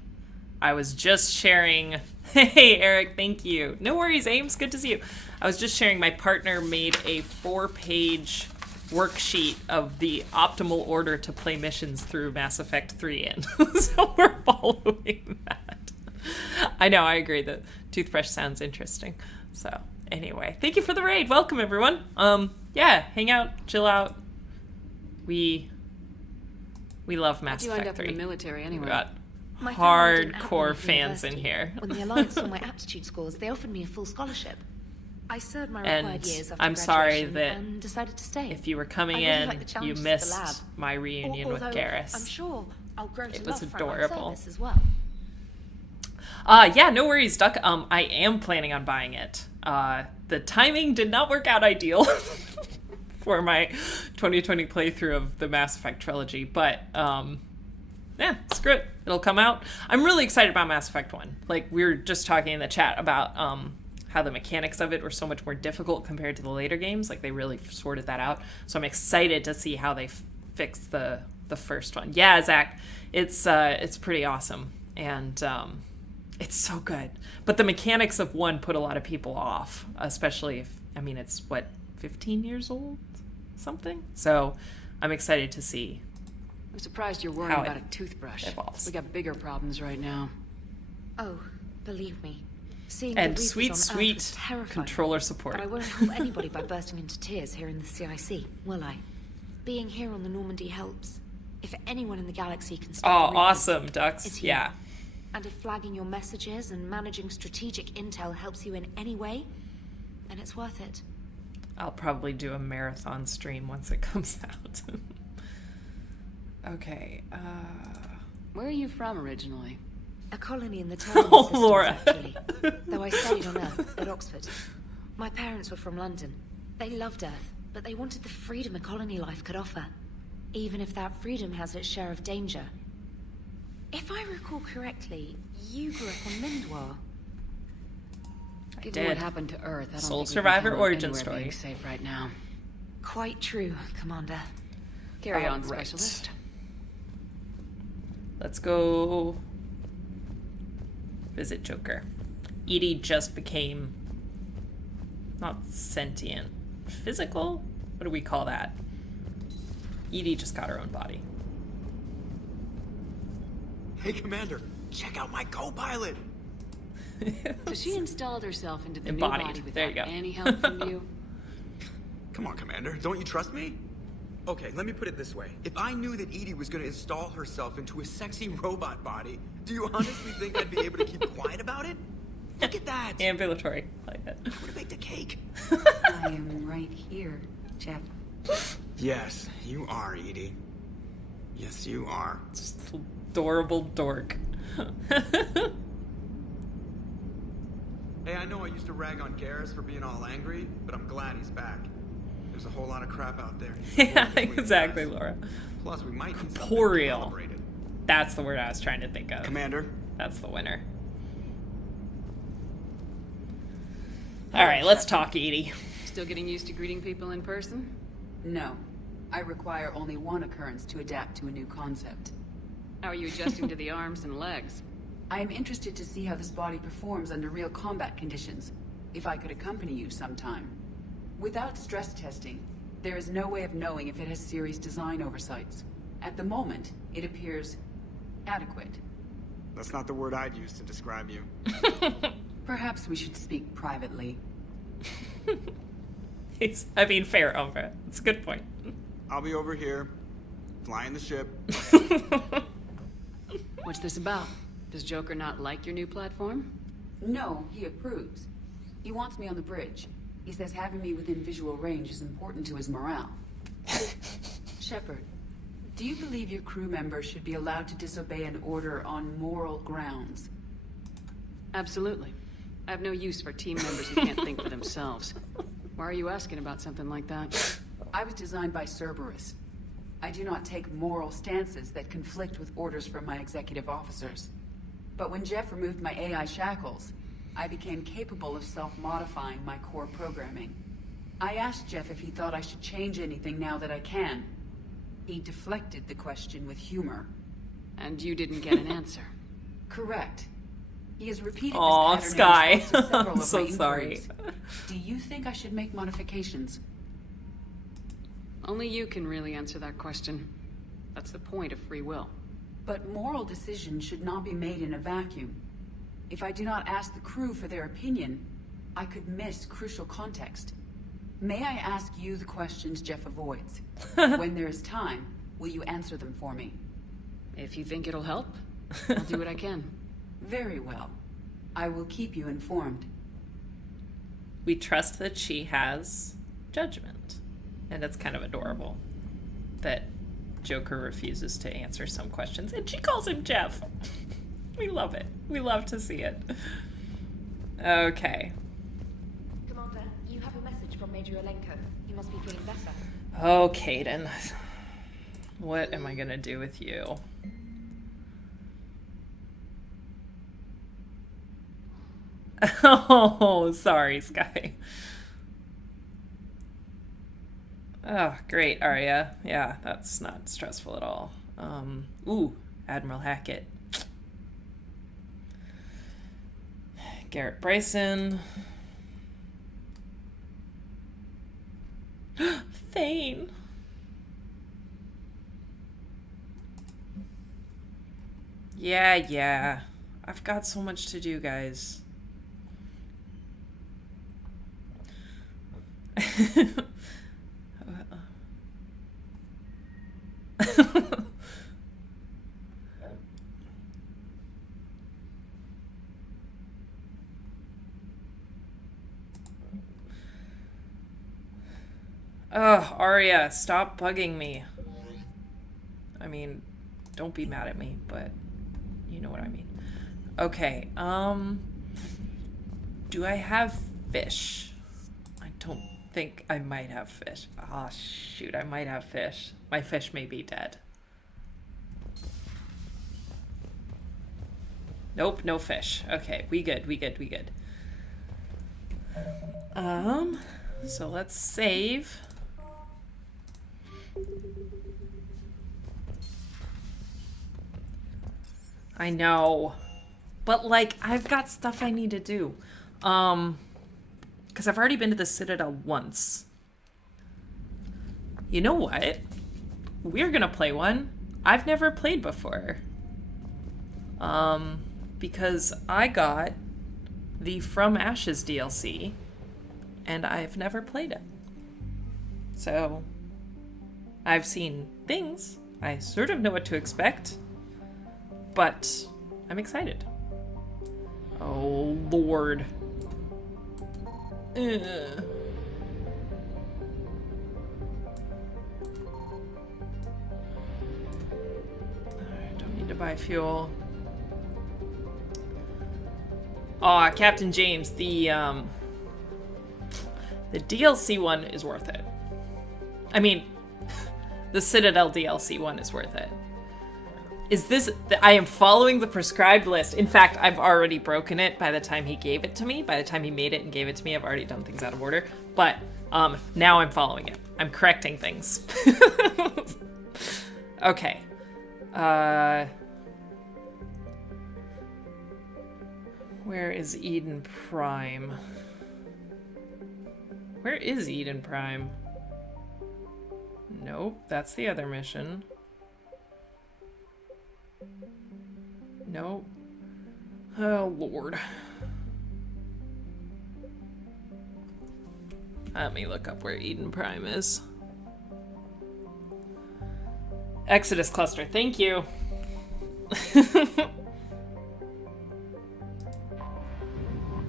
I was just sharing... Hey, Eric, thank you. No worries, Ames. Good to see you. I was just sharing my partner made a 4-page worksheet of the optimal order to play missions through Mass Effect 3 in. So we're following that. I know, I agree. The toothbrush sounds interesting. So anyway, thank you for the raid. Welcome, everyone. Yeah, hang out, chill out. We love Mass How'd you Effect end up 3. in the military anyway? We got My family didn't hardcore have me fans at in university. here. When the Alliance saw my aptitude scores, they offered me a full scholarship. I served my required And years after I'm sorry graduation that and decided to stay. if you were coming I really in, liked the you challenges of the missed lab. my reunion with Although Garrus. I'm sure I'll grow to It was love frontline adorable. service as well. Yeah, no worries, Duck. I am planning on buying it. The timing did not work out ideal for my 2020 playthrough of the Mass Effect trilogy, but yeah, screw it. It'll come out. I'm really excited about Mass Effect 1. Like, we were just talking in the chat about how the mechanics of it were so much more difficult compared to the later games. Like, they really sorted that out. So I'm excited to see how they fix the first one. Yeah, Zach, it's pretty awesome. And it's so good. But the mechanics of 1 put a lot of people off, especially if, I mean, it's, 15 years old? Something? So I'm excited to see. I'm surprised you're worried about a toothbrush. Evolves. We got bigger problems right now. Oh, believe me. Seeing And the Reapers sweet, on Earth was sweet terrifying. controller support. But I won't help anybody by bursting into tears here in the CIC, will I? Being here on the Normandy helps. If anyone in the galaxy can stop Oh, the Reapers, awesome, Ducks. it's you. Yeah. And if flagging your messages and managing strategic intel helps you in any way, then it's worth it. I'll probably do a marathon stream once it comes out. Okay. Where are you from originally? A colony in the Terran Oh, systems, Laura. actually. Though I studied on Earth at Oxford. My parents were from London. They loved Earth, but they wanted the freedom a colony life could offer, even if that freedom has its share of danger. If I recall correctly, you grew up on Mindwar. Given what happened to Earth, I don't Soul think Survivor we can origin anywhere story. being safe right now. Quite true, Commander. Carry on, Right. specialist. Let's go visit Joker. Edie just became not sentient, physical? What do we call that? Edie just got her own body. Hey, Commander, check out my co-pilot. So she installed herself into the Embodied. new body There you without go. any help from you? Come on, Commander. Don't you trust me? Okay, let me put it this way. If I knew that Edie was going to install herself into a sexy robot body, do you honestly think I'd be able to keep quiet about it? Look at that! Ambulatory. I like that. I would have baked a cake. I am right here, Jeff. Yes, you are, Edie. Yes, you are. Just adorable dork. Hey, I know I used to rag on Garrus for being all angry, but I'm glad he's back. There's a whole lot of crap out there. Yeah, exactly, Laura. Plus, we might need something Corporeal. calibrated. That's the word I was trying to think of. Commander. That's the winner. All right, let's talk, Edie. Still getting used to greeting people in person? No. I require only one occurrence to adapt to a new concept. How are you adjusting to the arms and legs? I am interested to see how this body performs under real combat conditions. If I could accompany you sometime. Without stress testing, there is no way of knowing if it has serious design oversights. At the moment, it appears adequate. That's not the word I'd use to describe you. Perhaps we should speak privately. I mean, fair, Umbra. It's a good point. I'll be over here, flying the ship. What's this about? Does Joker not like your new platform? No, he approves. He wants me on the bridge. He says having me within visual range is important to his morale. Shepard, do you believe your crew members should be allowed to disobey an order on moral grounds? Absolutely. I have no use for team members who can't think for themselves. Why are you asking about something like that? I was designed by Cerberus. I do not take moral stances that conflict with orders from my executive officers. But when Jeff removed my AI shackles, I became capable of self-modifying my core programming. I asked Jeff if he thought I should change anything now that I can. He deflected the question with humor. And you didn't get an answer? Correct. He has repeated Aw, this Sky. pattern in response to several I'm of so my sorry. inquiries. Do you think I should make modifications? Only you can really answer that question. That's the point of free will. But moral decisions should not be made in a vacuum. If I do not ask the crew for their opinion, I could miss crucial context. May I ask you the questions Jeff avoids? When there is time, will you answer them for me? If you think it'll help, I'll do what I can. Very well. I will keep you informed. We trust that she has judgment. And it's kind of adorable that Joker refuses to answer some questions. And she calls him Jeff. We love it. We love to see it. Okay. Commander, you have a message from Major Alenko. You must be feeling better. Oh, Kaden. What am I gonna do with you? Oh, sorry, Sky. Oh, great, Arya. Yeah, that's not stressful at all. Ooh, Admiral Hackett. Garrett Bryson. Thane. Yeah. I've got so much to do, guys. Ugh, Arya, stop bugging me. I mean, don't be mad at me, but you know what I mean. Okay, do I have fish? I don't think I might have fish. Ah, shoot, I might have fish. My fish may be dead. Nope, no fish. Okay, we good. So let's save. I know. But, like, I've got stuff I need to do. Because I've already been to the Citadel once. You know what? We're gonna play one I've never played before. Because I got the From Ashes DLC, and I've never played it. So, I've seen things. I sort of know what to expect. But I'm excited. Oh, Lord. Ugh. I don't need to buy fuel. Aw, Captain James, the DLC one is worth it. I mean, the Citadel DLC one is worth it. Is this... I am following the prescribed list. In fact, I've already broken it by the time he gave it to me. By the time he made it and gave it to me, I've already done things out of order. But now I'm following it. I'm correcting things. Okay. Where is Eden Prime? Where is Eden Prime? Nope, that's the other mission. Nope. Oh, Lord. Let me look up where Eden Prime is. Exodus Cluster, thank you.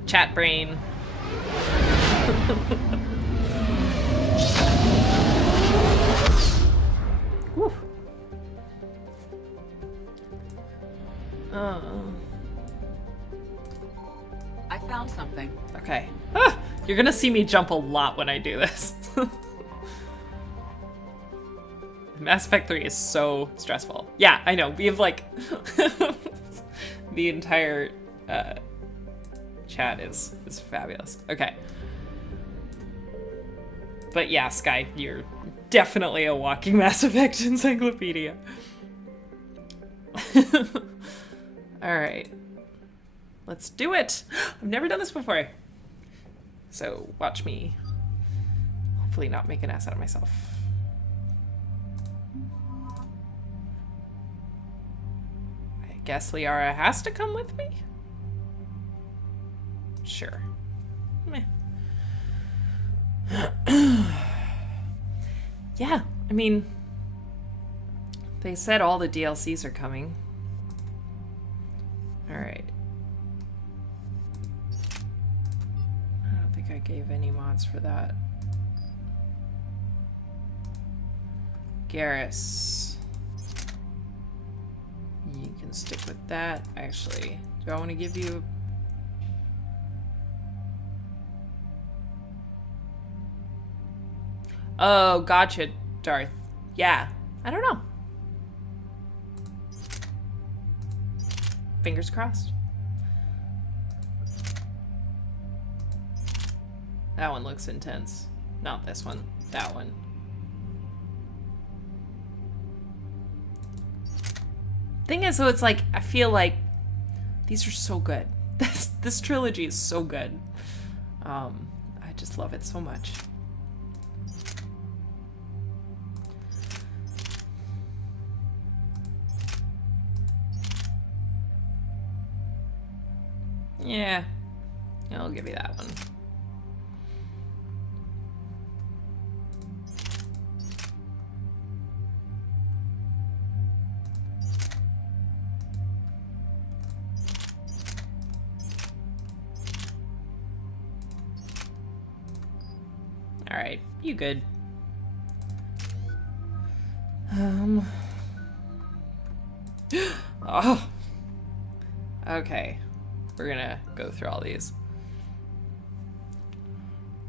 Chat brain. Woo. I found something. Okay. Ah, you're gonna see me jump a lot when I do this. Mass Effect 3 is so stressful. Yeah, I know. We have like the entire chat is fabulous. Okay. But yeah, Sky, you're definitely a walking Mass Effect encyclopedia. Alright. Let's do it! I've never done this before. So, watch me. Hopefully not make an ass out of myself. I guess Liara has to come with me? Sure. Meh. Yeah, I mean, they said all the DLCs are coming. Alright. I don't think I gave any mods for that. Garrus. You can stick with that. Actually, do I want to give you... Oh, gotcha, Darth. Yeah, I don't know. Fingers crossed. That one looks intense. Not this one. That one. Thing is, though, it's like, I feel like these are so good. This trilogy is so good. I just love it so much. Yeah, I'll give you that one. All right, you good. Oh. Okay. We're gonna go through all these.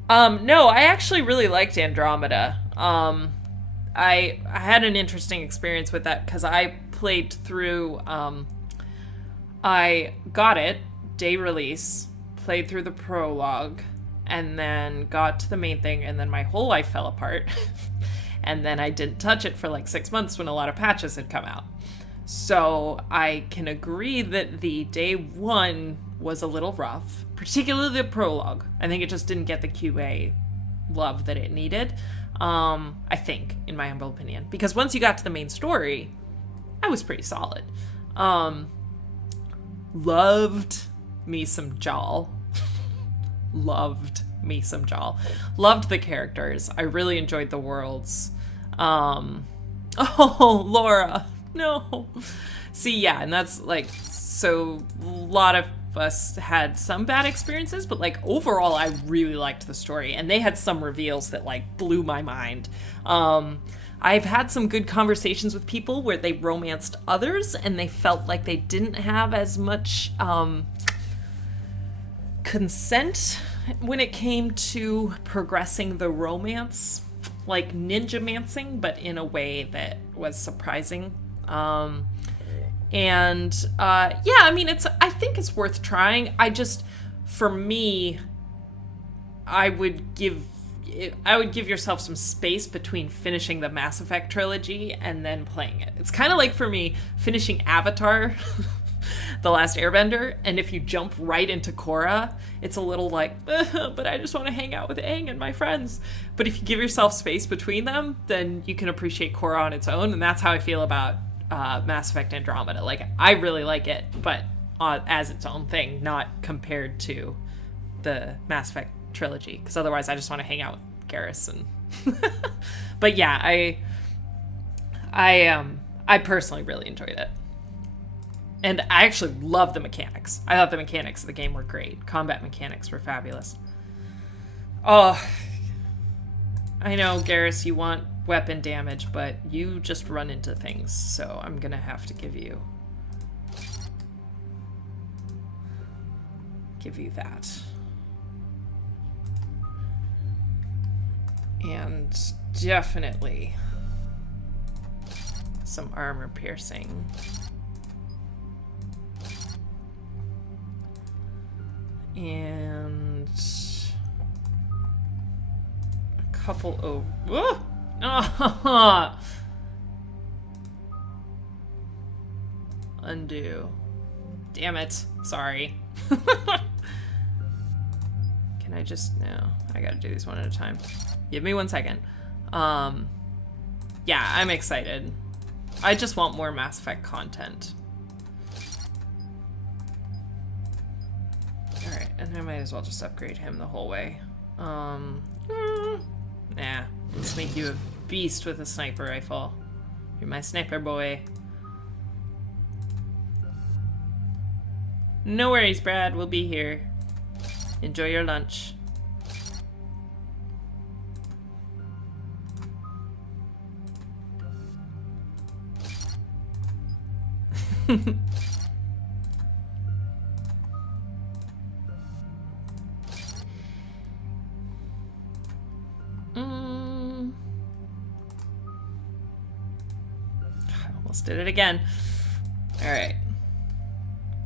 No, I actually really liked Andromeda. I had an interesting experience with that because I played through, I got it, day release, played through the prologue, and then got to the main thing, and then my whole life fell apart. And then I didn't touch it for like 6 months when a lot of patches had come out. So I can agree that the day one was a little rough, particularly the prologue. I think it just didn't get the QA love that it needed. I think, in my humble opinion, because once you got to the main story, I was pretty solid. Loved me some Jal. Loved me some Jal. Loved the characters. I really enjoyed the worlds. Oh, Laura. No. See, yeah, and that's like, so a lot of us had some bad experiences, but like overall I really liked the story, and they had some reveals that like blew my mind. I've had some good conversations with people where they romanced others and they felt like they didn't have as much consent when it came to progressing the romance, like ninja-mancing, but in a way that was surprising. Yeah, I mean, I think it's worth trying. I just, for me, I would give yourself some space between finishing the Mass Effect trilogy and then playing it. It's kind of like, for me, finishing Avatar, The Last Airbender, and if you jump right into Korra, it's a little like, but I just want to hang out with Aang and my friends. But if you give yourself space between them, then you can appreciate Korra on its own, and that's how I feel about Mass Effect Andromeda. Like, I really like it, but as its own thing, not compared to the Mass Effect trilogy, because otherwise I just want to hang out with Garrus. And but yeah, I personally really enjoyed it, and I actually love the mechanics. I thought the mechanics of the game were great. Combat mechanics were fabulous. Oh, I know, Garrus, you want weapon damage, but you just run into things, so I'm gonna have to give you that. And definitely some armor piercing. And a couple of... Whoa! Undo. Damn it. Sorry. Can I just... No. I gotta do these one at a time. Give me 1 second. Yeah, I'm excited. I just want more Mass Effect content. Alright, and I might as well just upgrade him the whole way. Nah. Let's make you a beast with a sniper rifle. You're my sniper boy. No worries, Brad. We'll be here. Enjoy your lunch. Almost did it again. All right.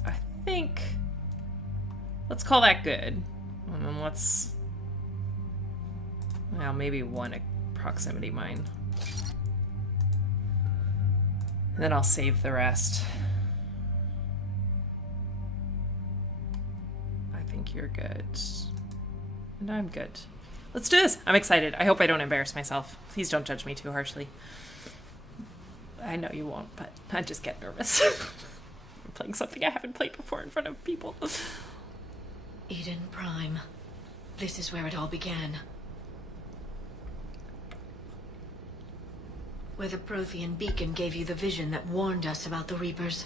I think let's call that good. And then let's, well, maybe one proximity mine. And then I'll save the rest. I think you're good. And I'm good. Let's do this. I'm excited. I hope I don't embarrass myself. Please don't judge me too harshly. I know you won't, but I just get nervous. I'm playing something I haven't played before in front of people. Eden Prime. This is where it all began. Where the Prothean beacon gave you the vision that warned us about the Reapers.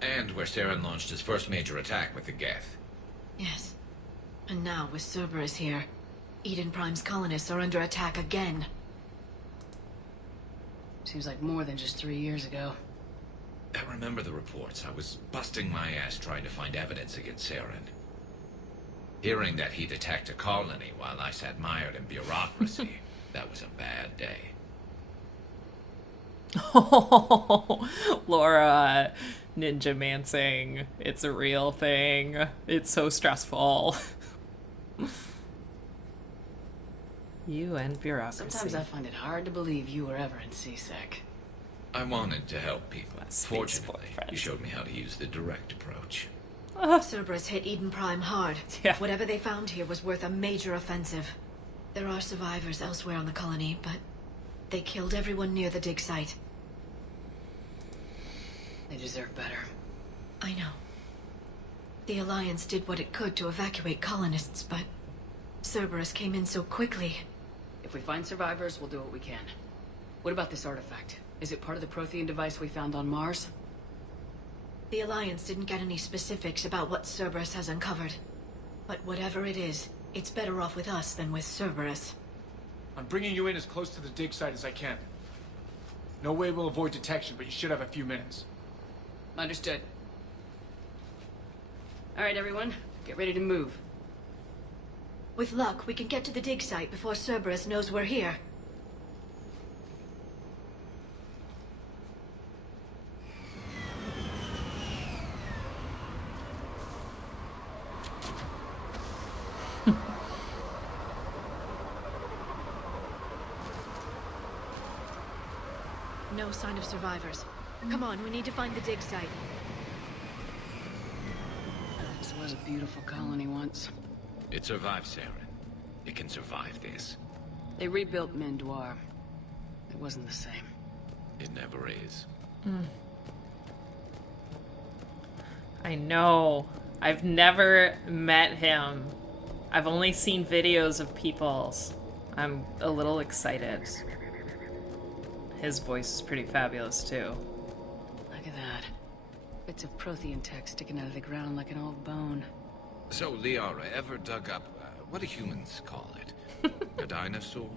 And where Saren launched his first major attack with the Geth. Yes. And now, with Cerberus here, Eden Prime's colonists are under attack again. Seems like more than just 3 years ago. I remember the reports. I was busting my ass trying to find evidence against Saren. Hearing that he'd attacked a colony while I sat mired in bureaucracy, that was a bad day. Oh, Laura, ninja mancing. It's a real thing. It's so stressful. You and bureaucracy. Sometimes I find it hard to believe you were ever in CSEC. I wanted to help people. Fortunately, you showed me how to use the direct approach. Cerberus hit Eden Prime hard. Yeah. Whatever they found here was worth a major offensive. There are survivors elsewhere on the colony, but they killed everyone near the dig site. They deserve better. I know. The Alliance did what it could to evacuate colonists, but Cerberus came in so quickly. If we find survivors, we'll do what we can. What about this artifact? Is it part of the Prothean device we found on Mars? The Alliance didn't get any specifics about what Cerberus has uncovered. But whatever it is, it's better off with us than with Cerberus. I'm bringing you in as close to the dig site as I can. No way we'll avoid detection, but you should have a few minutes. Understood. All right, everyone. Get ready to move. With luck, we can get to the dig site before Cerberus knows we're here. No sign of survivors. Come on, we need to find the dig site. This was a beautiful colony once. It survived Saren. It can survive this. They rebuilt Mendoir. It wasn't the same. It never is. I know. I've never met him. I've only seen videos of people's. I'm a little excited. His voice is pretty fabulous, too. Look at that. Bits of Prothean tech sticking out of the ground like an old bone. So, Liara ever dug up, what do humans call it? A dinosaur?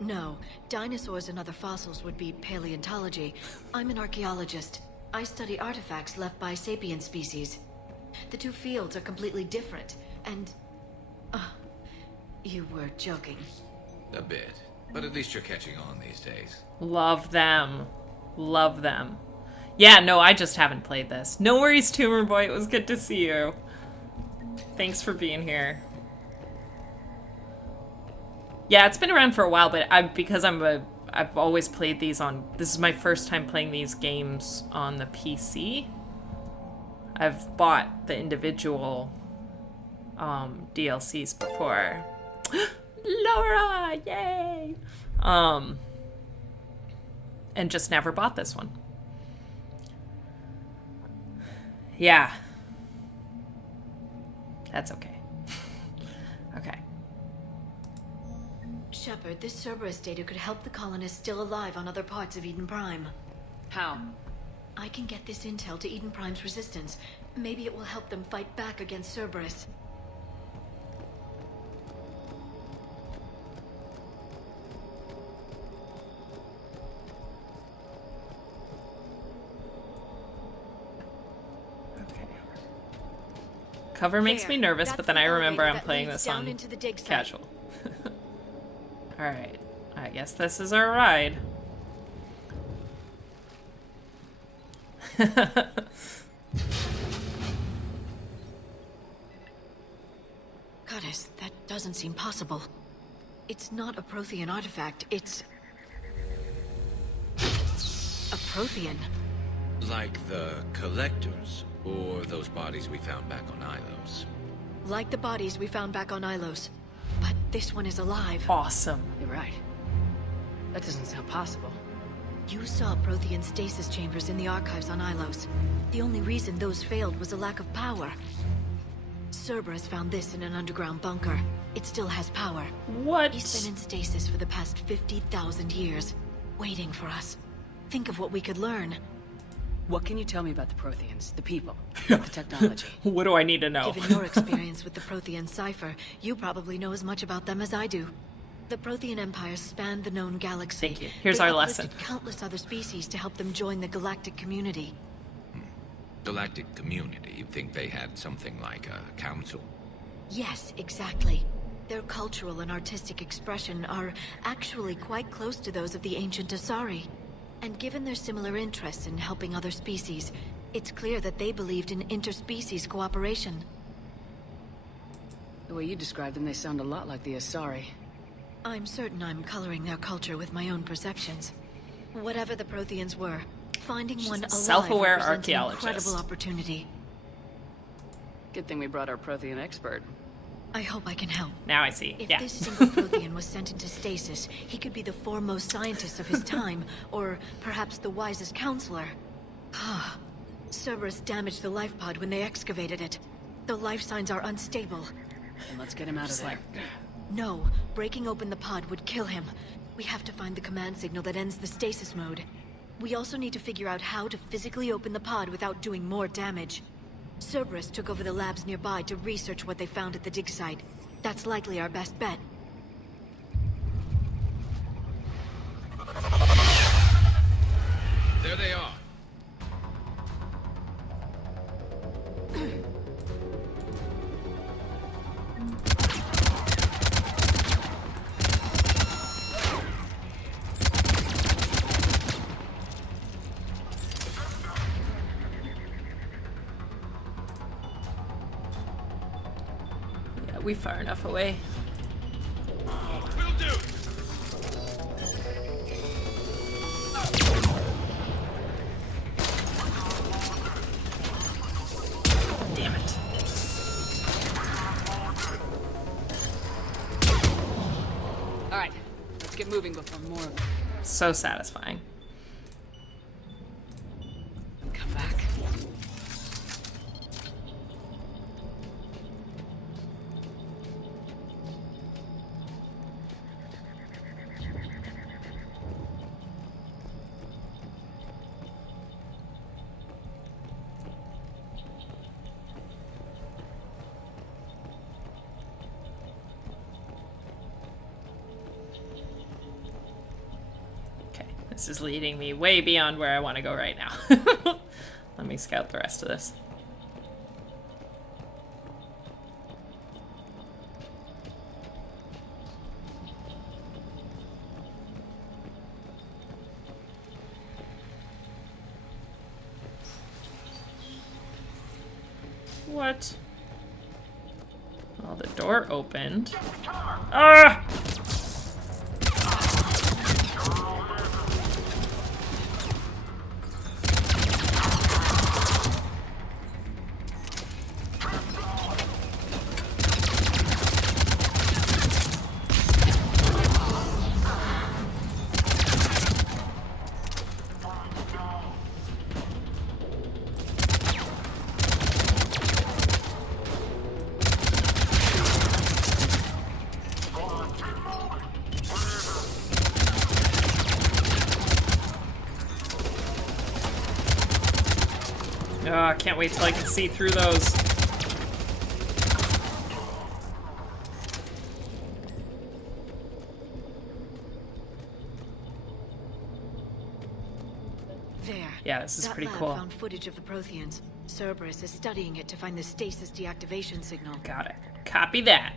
No, dinosaurs and other fossils would be paleontology. I'm an archaeologist. I study artifacts left by sapient species. The two fields are completely different, and... you were joking. A bit. But at least you're catching on these days. Love them. Love them. Yeah, no, I just haven't played this. No worries, Tumor Boy. It was good to see you. Thanks for being here. Yeah, it's been around for a while, but I've always played these on... This is my first time playing these games on the PC. I've bought the individual DLCs before. Laura, yay! And just never bought this one. Yeah. That's okay. Okay. Shepard, this Cerberus data could help the colonists still alive on other parts of Eden Prime. How? I can get this intel to Eden Prime's resistance. Maybe it will help them fight back against Cerberus. Cover makes me nervous, but then I remember I'm playing this on into the dig site. casual. Alright. I guess this is our ride. Goddess, that doesn't seem possible. It's not a Prothean artifact, it's... a Prothean. Like the Collectors, or those bodies we found back on Ilos. Like the bodies we found back on Ilos. But this one is alive. Awesome. You're right. That doesn't sound possible. You saw Prothean stasis chambers in the archives on Ilos. The only reason those failed was a lack of power. Cerberus found this in an underground bunker. It still has power. What? He's been in stasis for the past 50,000 years, waiting for us. Think of what we could learn. What can you tell me about the Protheans, the people, the technology? What do I need to know? Given your experience with the Prothean cipher, you probably know as much about them as I do. The Prothean Empire spanned the known galaxy. Thank you. Here's They our uplifted lesson. countless other species to help them join the galactic community. Galactic community, you'd think they had something like a council? Yes, exactly. Their cultural and artistic expression are actually quite close to those of the ancient Asari. And given their similar interests in helping other species, it's clear that they believed in interspecies cooperation. The way you describe them, they sound a lot like the Asari. I'm certain I'm coloring their culture with my own perceptions. Whatever the Protheans were, finding one alive self-aware represents an archaeologist. incredible opportunity. Good thing we brought our Prothean expert. I hope I can help. Now I see. If Yeah. this single Prothean was sent into stasis, he could be the foremost scientist of his time, or perhaps the wisest counselor. Cerberus damaged the life pod when they excavated it. The life signs are unstable. And let's get him out of there. No, breaking open the pod would kill him. We have to find the command signal that ends the stasis mode. We also need to figure out how to physically open the pod without doing more damage. Cerberus took over the labs nearby to research what they found at the dig site. That's likely our best bet. There they are. Yeah, we far enough away. Damn it. Alright, let's get moving before more of them So satisfying. come back. Okay, this is leading me way beyond where I want to go right now. Let me scout the rest of this. What? Well, the door opened. Ah! I can't wait till I can see through those. There. Yeah, this is That pretty lab cool. found footage of the Protheans. Cerberus is studying it to find the stasis deactivation signal. Got it. Copy that.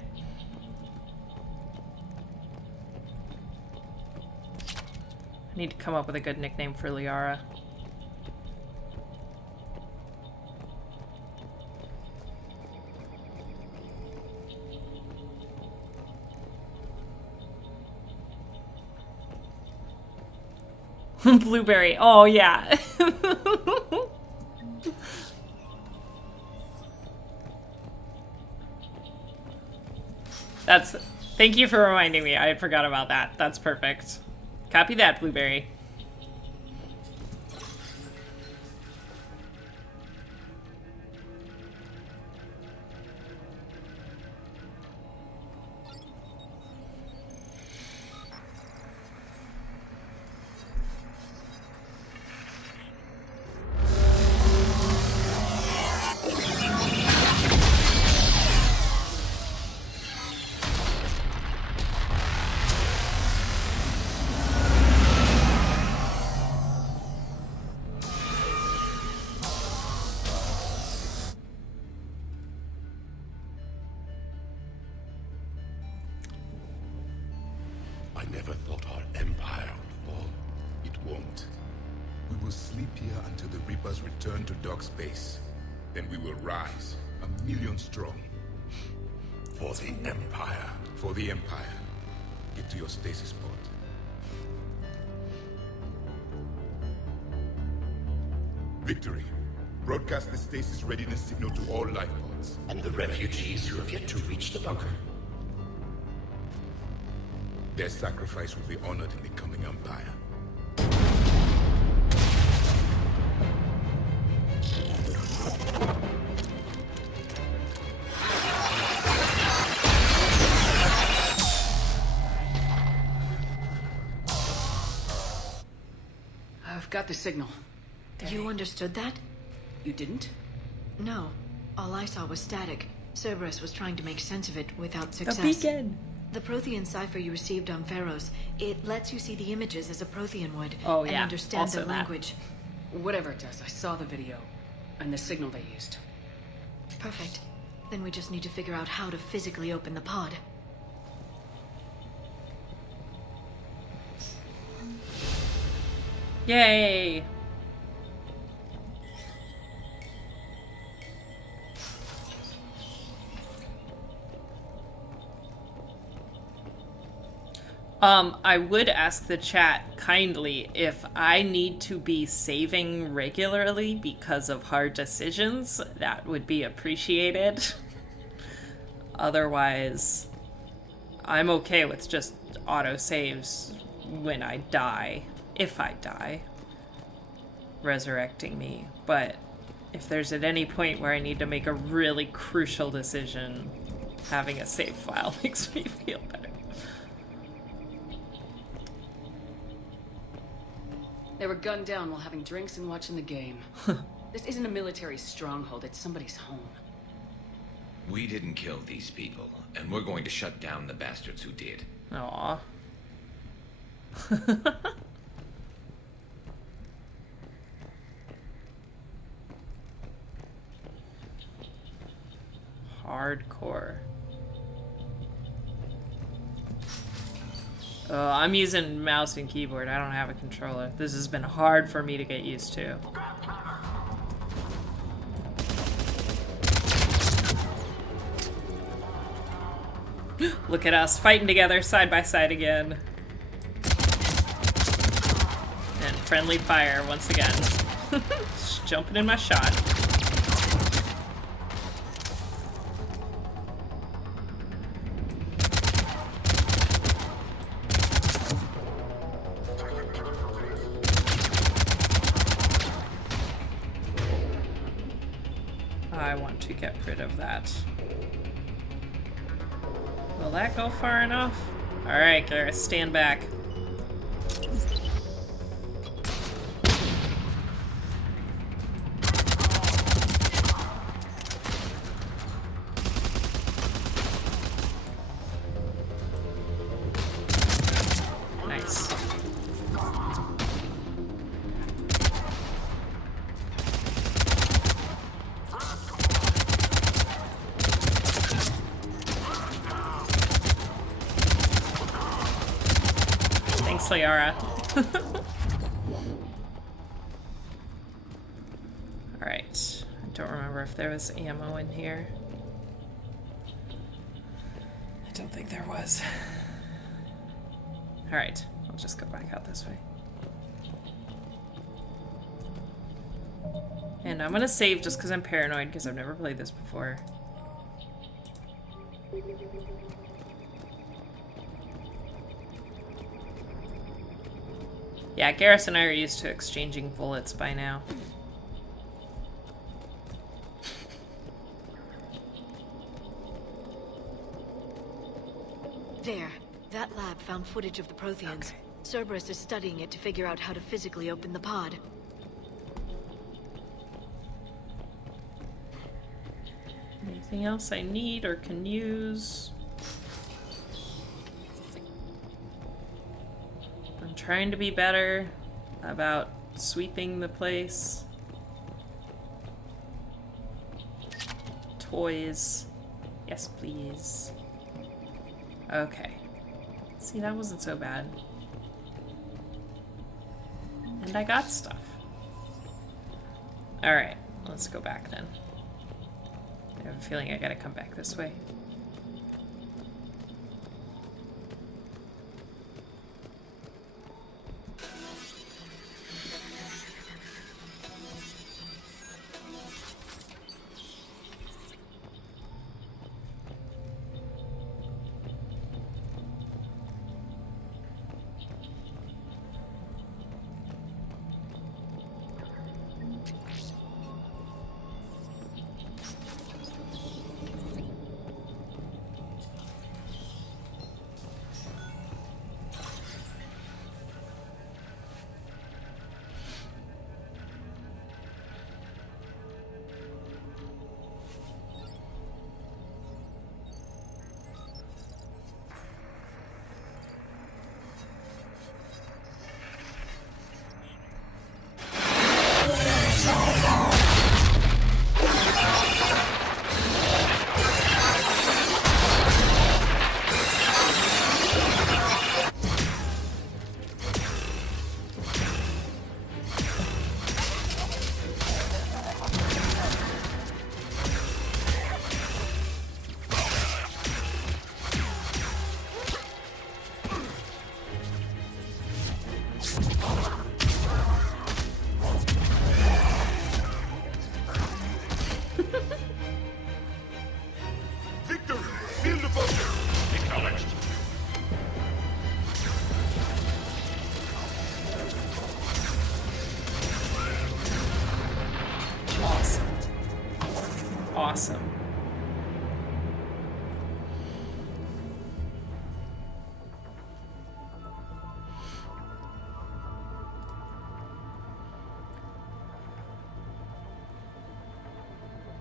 I need to come up with a good nickname for Liara. Blueberry. Oh, yeah. Thank you for reminding me. I forgot about that. That's perfect. Copy that, Blueberry. I never thought our empire would fall. It won't. We will sleep here until the Reapers return to dark space. Then we will rise, 1,000,000 strong. For the Empire. For the Empire. Get to your stasis pod. Victory. Broadcast the stasis readiness signal to all life pods. And the refugees who have yet to reach the bunker. Their sacrifice will be honored in the coming Empire. I've got the signal. You understood that? You didn't? No. All I saw was static. Cerberus was trying to make sense of it without success. A beacon! The Prothean cipher you received on Pharaohs, it lets you see the images as a Prothean would. Oh, and yeah. understand Also their that. language. Whatever it does, I saw the video. And the signal they used. Perfect. Then we just need to figure out how to physically open the pod. Yay! I would ask the chat kindly if I need to be saving regularly because of hard decisions. That would be appreciated. Otherwise, I'm okay with just auto saves when I die. If I die, resurrecting me. But if there's at any point where I need to make a really crucial decision, having a save file makes me feel better. They were gunned down while having drinks and watching the game. This isn't a military stronghold, it's somebody's home. We didn't kill these people, and we're going to shut down the bastards who did. Aww. Hardcore. I'm using mouse and keyboard. I don't have a controller. This has been hard for me to get used to. Look at us fighting together side by side again. And friendly fire once again. Just jumping in my shot. I want to get rid of that. Will that go far enough? Alright, Garrus, stand back. Let's Thanks, Liara. Alright. I don't remember if there was ammo in here. I don't think there was. Alright. I'll just go back out this way. And I'm gonna save just because I'm paranoid because I've never played this before. Yeah, Garrus and I are used to exchanging bullets by now. There. That lab found footage of the Protheans. Okay. Cerberus is studying it to figure out how to physically open the pod. Anything else I need or can use? I'm trying to be better about sweeping the place. Toys. Yes, please. Okay. See, that wasn't so bad. And I got stuff. Alright, let's go back then. I have a feeling I gotta come back this way. Awesome.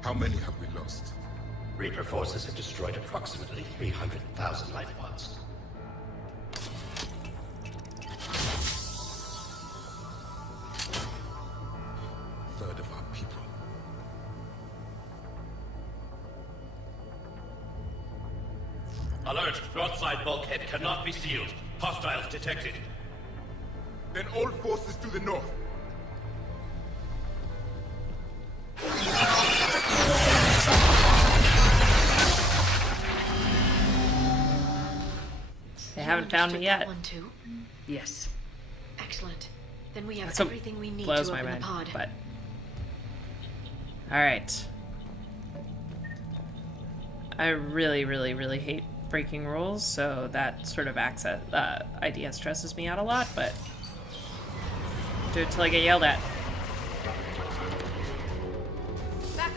How many have we lost? Reaper forces have destroyed approximately 300,000 life pods. Third of our people. Alert! Broadside bulkhead cannot be sealed. Hostiles detected. Then all forces to the north. They haven't found me yet. One too? Yes. Excellent. Then we have That's everything we need to blows open my the mind, pod. but all right. I really, really, really hate breaking rules, so that sort of idea stresses me out a lot, but do it till I get yelled at.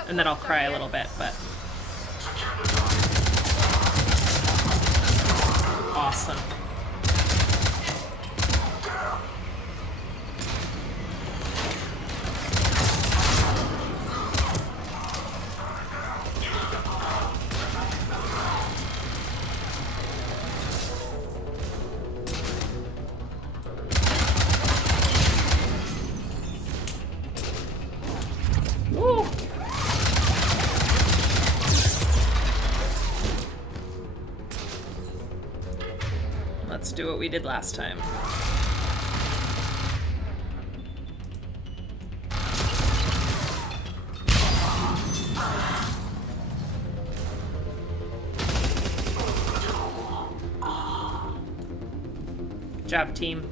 And then I'll cry a little bit, but awesome. let's do what we did last time. Good job, team.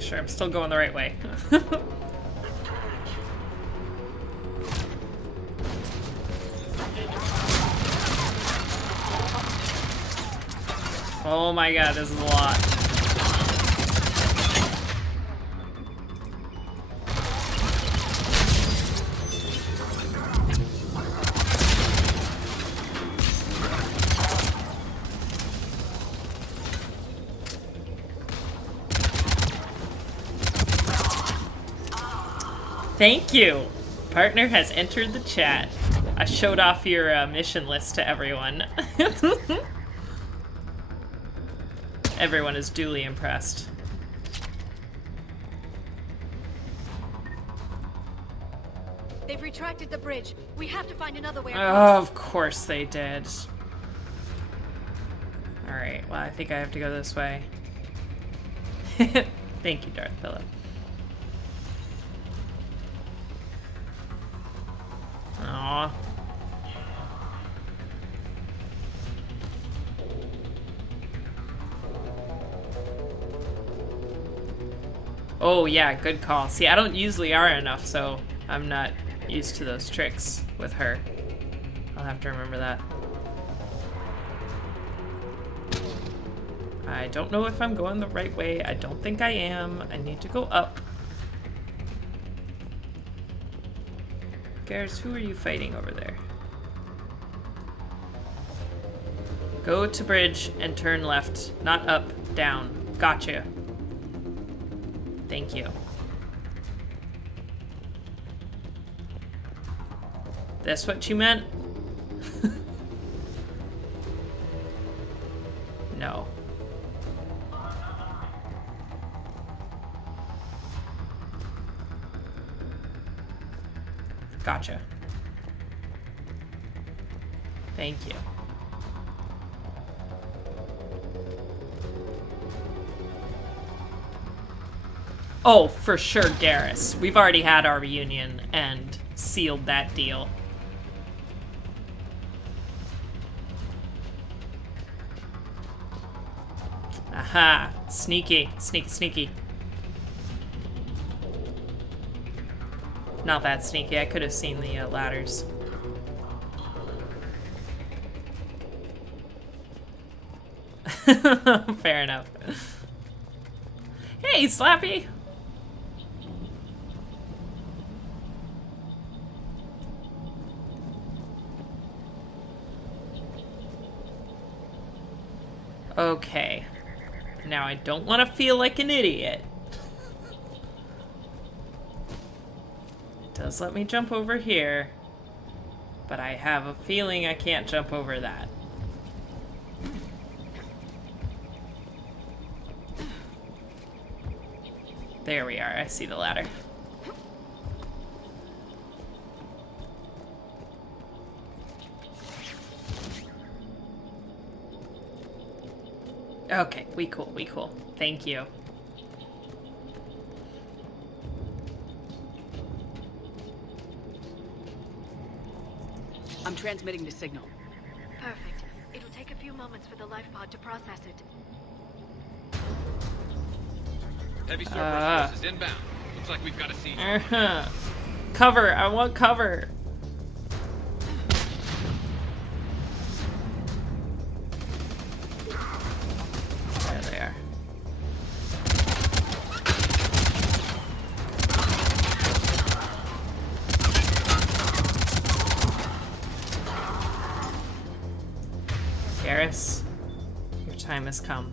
Sure, I'm still going the right way. Oh my god, this is a lot. Thank you! Partner has entered the chat. I showed off your mission list to everyone. Everyone is duly impressed. They've retracted the bridge. We have to find another way Oh, of course they did. Alright, well, I think I have to go this way. Thank you, Darth Phillip. Aww. Oh yeah, good call. See, I don't use Liara enough, so I'm not used to those tricks with her. I'll have to remember that. I don't know if I'm going the right way. I don't think I am. I need to go up. Garrus, who are you fighting over there? Go to bridge and turn left. Not up, down. Gotcha. Thank you. That's what you meant? No. Gotcha. Thank you. Oh, for sure, Garrus. We've already had our reunion and sealed that deal. Aha. Sneaky. Sneaky, sneaky. Not that sneaky. I could have seen the ladders. Fair enough. Hey, Slappy! Okay. Now I don't want to feel like an idiot. It does let me jump over here, but I have a feeling I can't jump over that. There we are. I see the ladder. Okay, we cool, we cool. Thank you. I'm transmitting the signal. Perfect. It'll take a few moments for the life pod to process it. Heavy Cerberus forces inbound. Looks like we've got a siege. Cover. I want cover. There they are. Garrus, your time has come.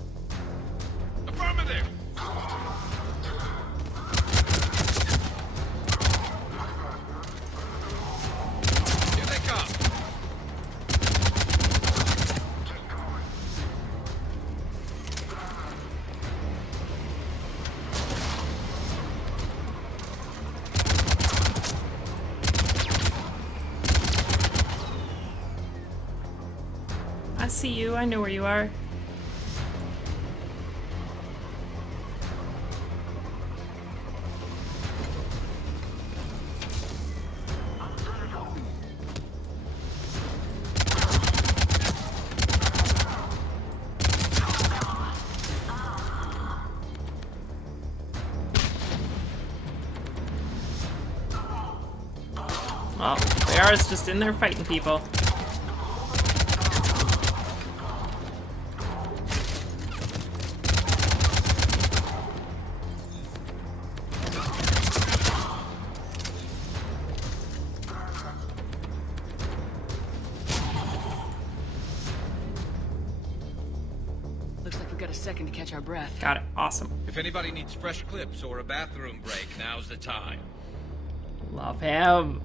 Affirmative! Here they come! I see you. I know where you are. Oh, they are just in there fighting people. Looks like we've got a second to catch our breath. Got it. Awesome. If anybody needs fresh clips or a bathroom break, now's the time. Love him.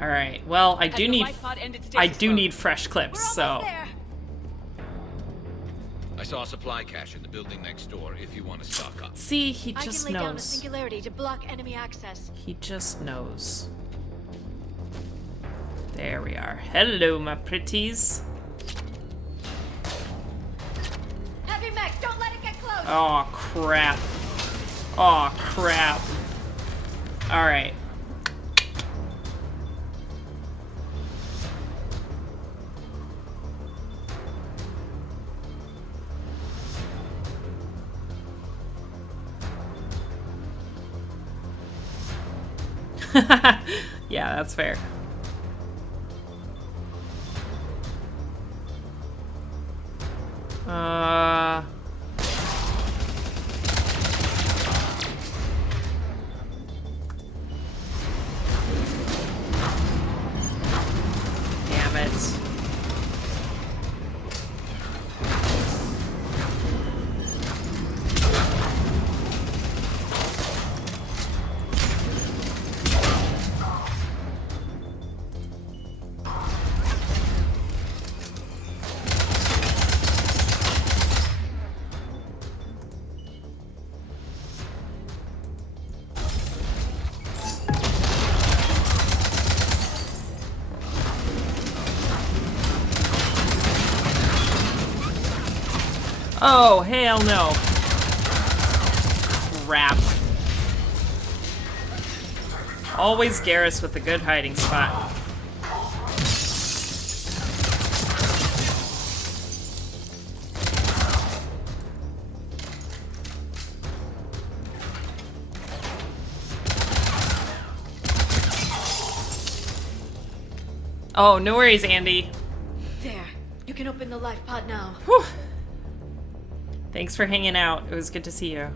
All right. Well, I do need fresh clips. So I saw a supply cache in the building next door. If you want to stock up. see, he I just can lay down a knows. singularity to block enemy access. He just knows. There we are. Hello, my pretties. Heavy mech, don't let it get close. Oh crap. Oh crap. All right. Yeah, that's fair. Damn it. Oh, hell no. Crap. Always Garrus with a good hiding spot. Oh, no worries, Andy. There, you can open the life pod now. Whew. Thanks for hanging out. It was good to see you.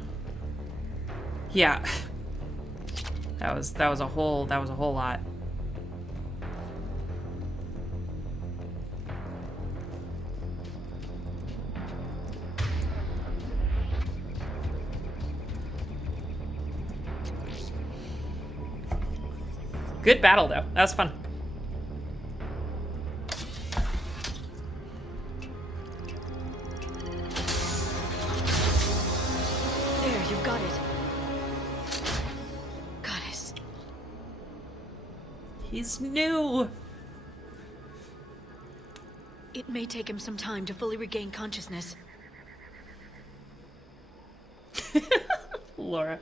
Yeah. That was a whole lot. Good battle though. That was fun. You've got it. Goddess. He's new. It may take him some time to fully regain consciousness. Laura.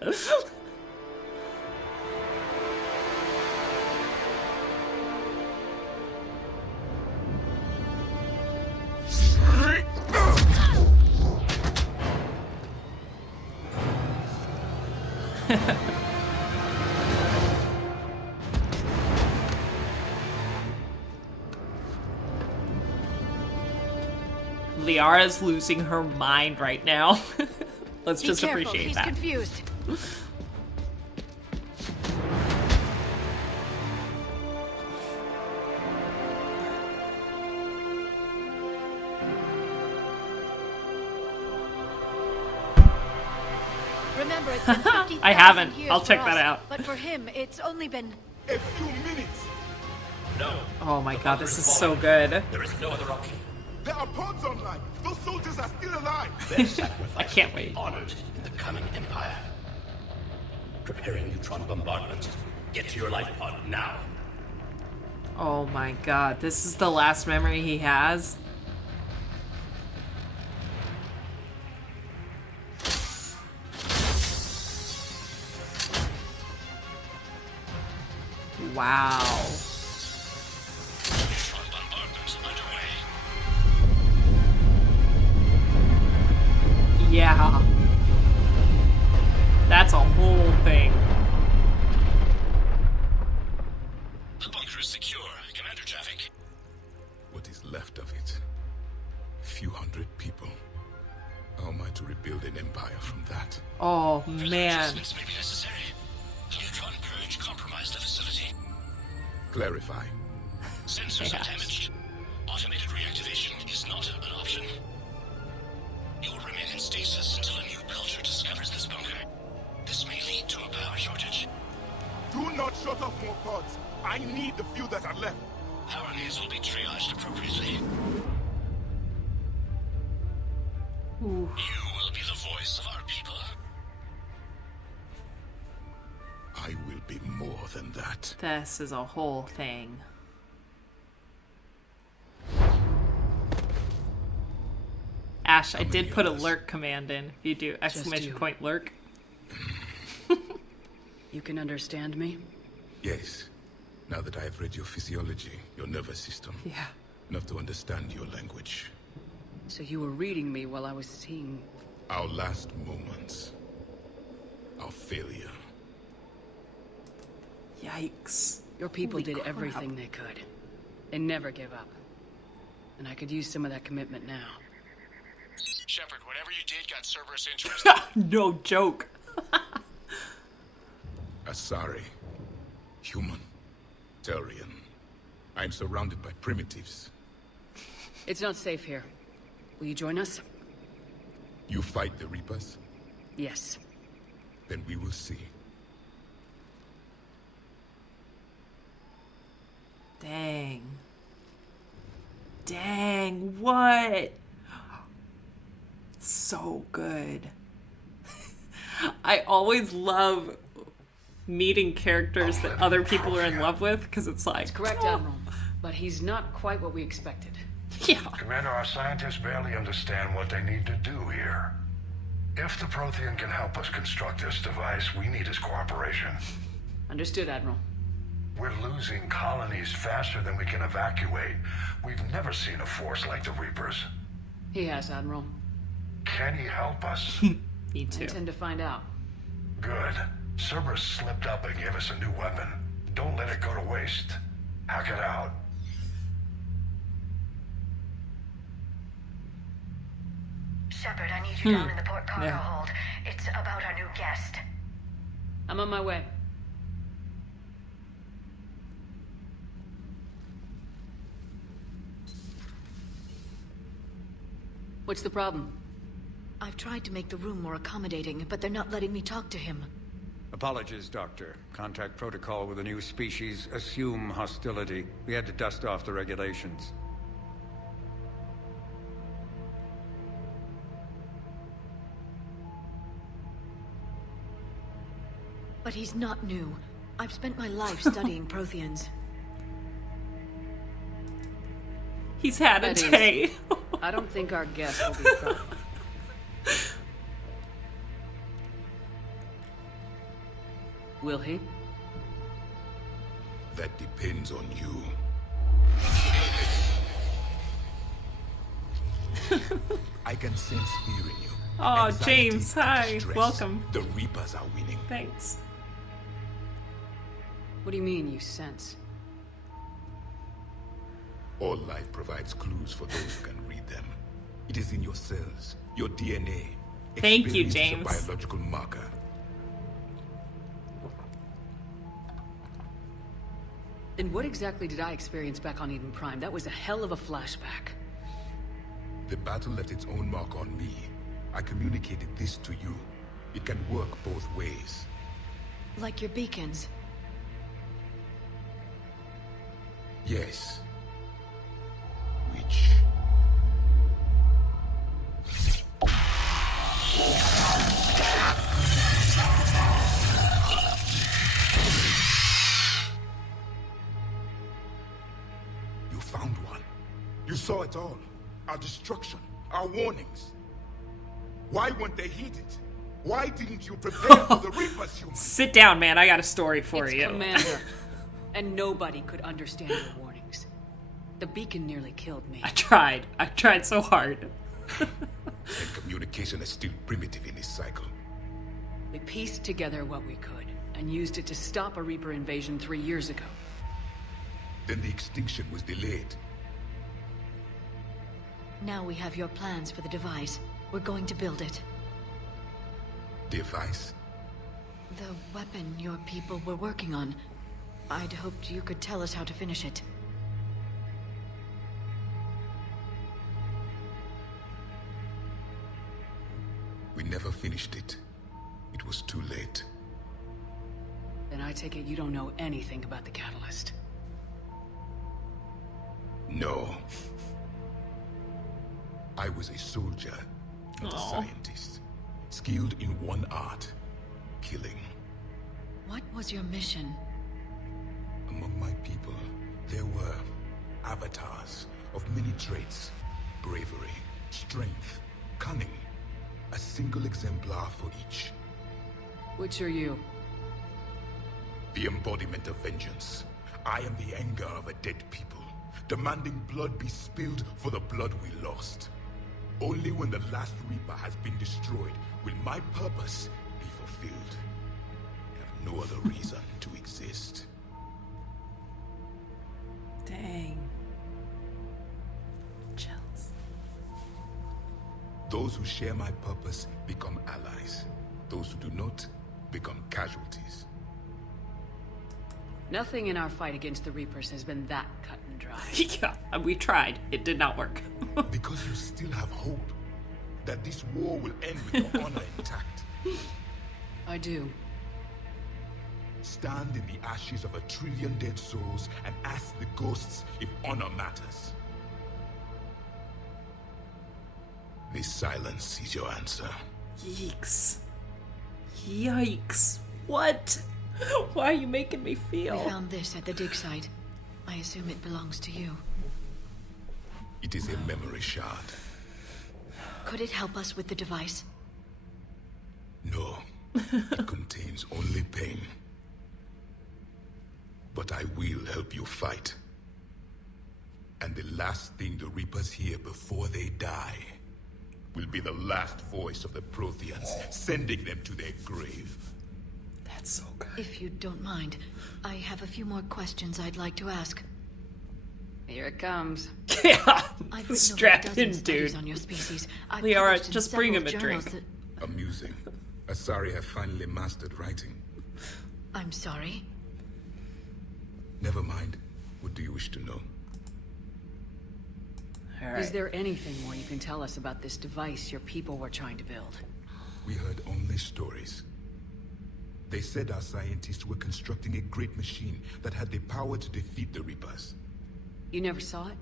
Liara's losing her mind right now. Let's just careful, appreciate he's that. Confused. Remember, it's been 50,000 I haven't. years I'll for check us, that out. But for him, it's only been A few minutes. No. Oh my god, this is so good. There is no other option. There are pods online. Those soldiers are still alive. Their sacrifice I can't wait. honored in the coming empire. Preparing neutron bombardment. Get to your life pod now. Oh my god, this is the last memory he has. Wow. Neutron bombardment underway. Yeah. That's a whole thing. The bunker is secure, Commander Javik. What is left of it? A few hundred people. How am I to rebuild an empire from that? Oh man. Adjustments may be necessary. The neutron purge compromised the facility. Clarify. Sensors are damaged. Automated reactivation is not an option. You'll remain in stasis until a new culture discovers this bunker. This may lead to a power shortage. Do not shut off more pods. I need the few that are left. Power needs will be triaged appropriately. Ooh. You will be the voice of our people. I will be more than that. This is a whole thing. Ash, I did put a lurk command in. If you do exclamation point lurk. You can understand me? Yes. Now that I have read your physiology, your nervous system. Yeah. Enough to understand your language. So you were reading me while I was seeing... Our last moments. Our failure. Yikes. Your people Holy did crap. everything they could. They never give up. And I could use some of that commitment now. Shepard, whatever you did got Cerberus interested. No joke. Asari. Human. Turian. I'm surrounded by primitives. It's not safe here. Will you join us? You fight the Reapers? Yes. Then we will see. Dang. Dang, what? So good. I always love meeting characters that other people are in love with, because it's like... That's correct, Admiral. But he's not quite what we expected. Yeah. Commander, our scientists barely understand what they need to do here. If the Prothean can help us construct this device, we need his cooperation. Understood, Admiral. We're losing colonies faster than we can evacuate. We've never seen a force like the Reapers. He has, Admiral. Can he help us? Me I too. intend to find out. Good. Cerberus slipped up and gave us a new weapon. Don't let it go to waste. Hack it out. Shepard, I need you down in the port cargo hold. It's about our new guest. I'm on my way. What's the problem? I've tried to make the room more accommodating, but they're not letting me talk to him. Apologies, Doctor. Contact protocol with a new species. Assume hostility. We had to dust off the regulations. But he's not new. I've spent my life studying Protheans. He's had a That is- day. I don't think our guest will be a problem. Will he? That depends on you. I can sense fear in you. Oh, Anxiety, James, hi. stress. Welcome. The Reapers are winning. Thanks. What do you mean, you sense? All life provides clues for those who can read them. It is in your cells, your DNA. Thank you, Experience is a James. biological marker. Then what exactly did I experience back on Eden Prime? That was a hell of a flashback. The battle left its own mark on me. I communicated this to you. It can work both ways. Like your beacons. Yes. Which... You found one. You saw it all. Our destruction. Our warnings. Why weren't they heeded? Why didn't you prepare for the Reapers, human? Sit down, man. I got a story for It's you. Commander. And nobody could understand your warnings. The beacon nearly killed me. I tried. I tried so hard. And communication is still primitive in this cycle. We pieced together what we could, and used it to stop a Reaper invasion 3 years ago. Then the extinction was delayed. Now we have your plans for the device. We're going to build it. Device? The weapon your people were working on. I'd hoped you could tell us how to finish it. We never finished it. It was too late. Then I take it you don't know anything about the catalyst. No. I was a soldier, not a scientist. Skilled in one art. Killing. What was your mission? Among my people, there were avatars of many traits. Bravery, strength, cunning. A single exemplar for each. Which are you? The embodiment of vengeance. I am the anger of a dead people, demanding blood be spilled for the blood we lost. Only when the last Reaper has been destroyed will my purpose be fulfilled. I have no other reason to exist. Dang. Chills. Those who share my purpose become allies. Those who do not become casualties. Nothing in our fight against the Reapers has been that cut and dry. Yeah, we tried. It did not work. Because you still have hope that this war will end with your honor intact. I do. Stand in the ashes of 1 trillion dead souls and ask the ghosts if honor matters. This silence is your answer. Yikes. Yikes. What? Why are you making me feel? We found this at the dig site. I assume it belongs to you. It is a memory shard. Could it help us with the device? No. It contains only pain. But I will help you fight. And the last thing the Reapers hear before they die will be the last voice of the Protheans, sending them to their grave. That's so good. If you don't mind, I have a few more questions I'd like to ask. Here it comes. Yeah, I've written strap over a dozen in, studies dude. on your species. I've Liara, published in just bring him a several drink. journals Amusing. Asari have finally mastered writing. I'm sorry. Never mind. What do you wish to know? Is there anything more you can tell us about this device your people were trying to build? We heard only stories. They said our scientists were constructing a great machine that had the power to defeat the Reapers. You never saw it?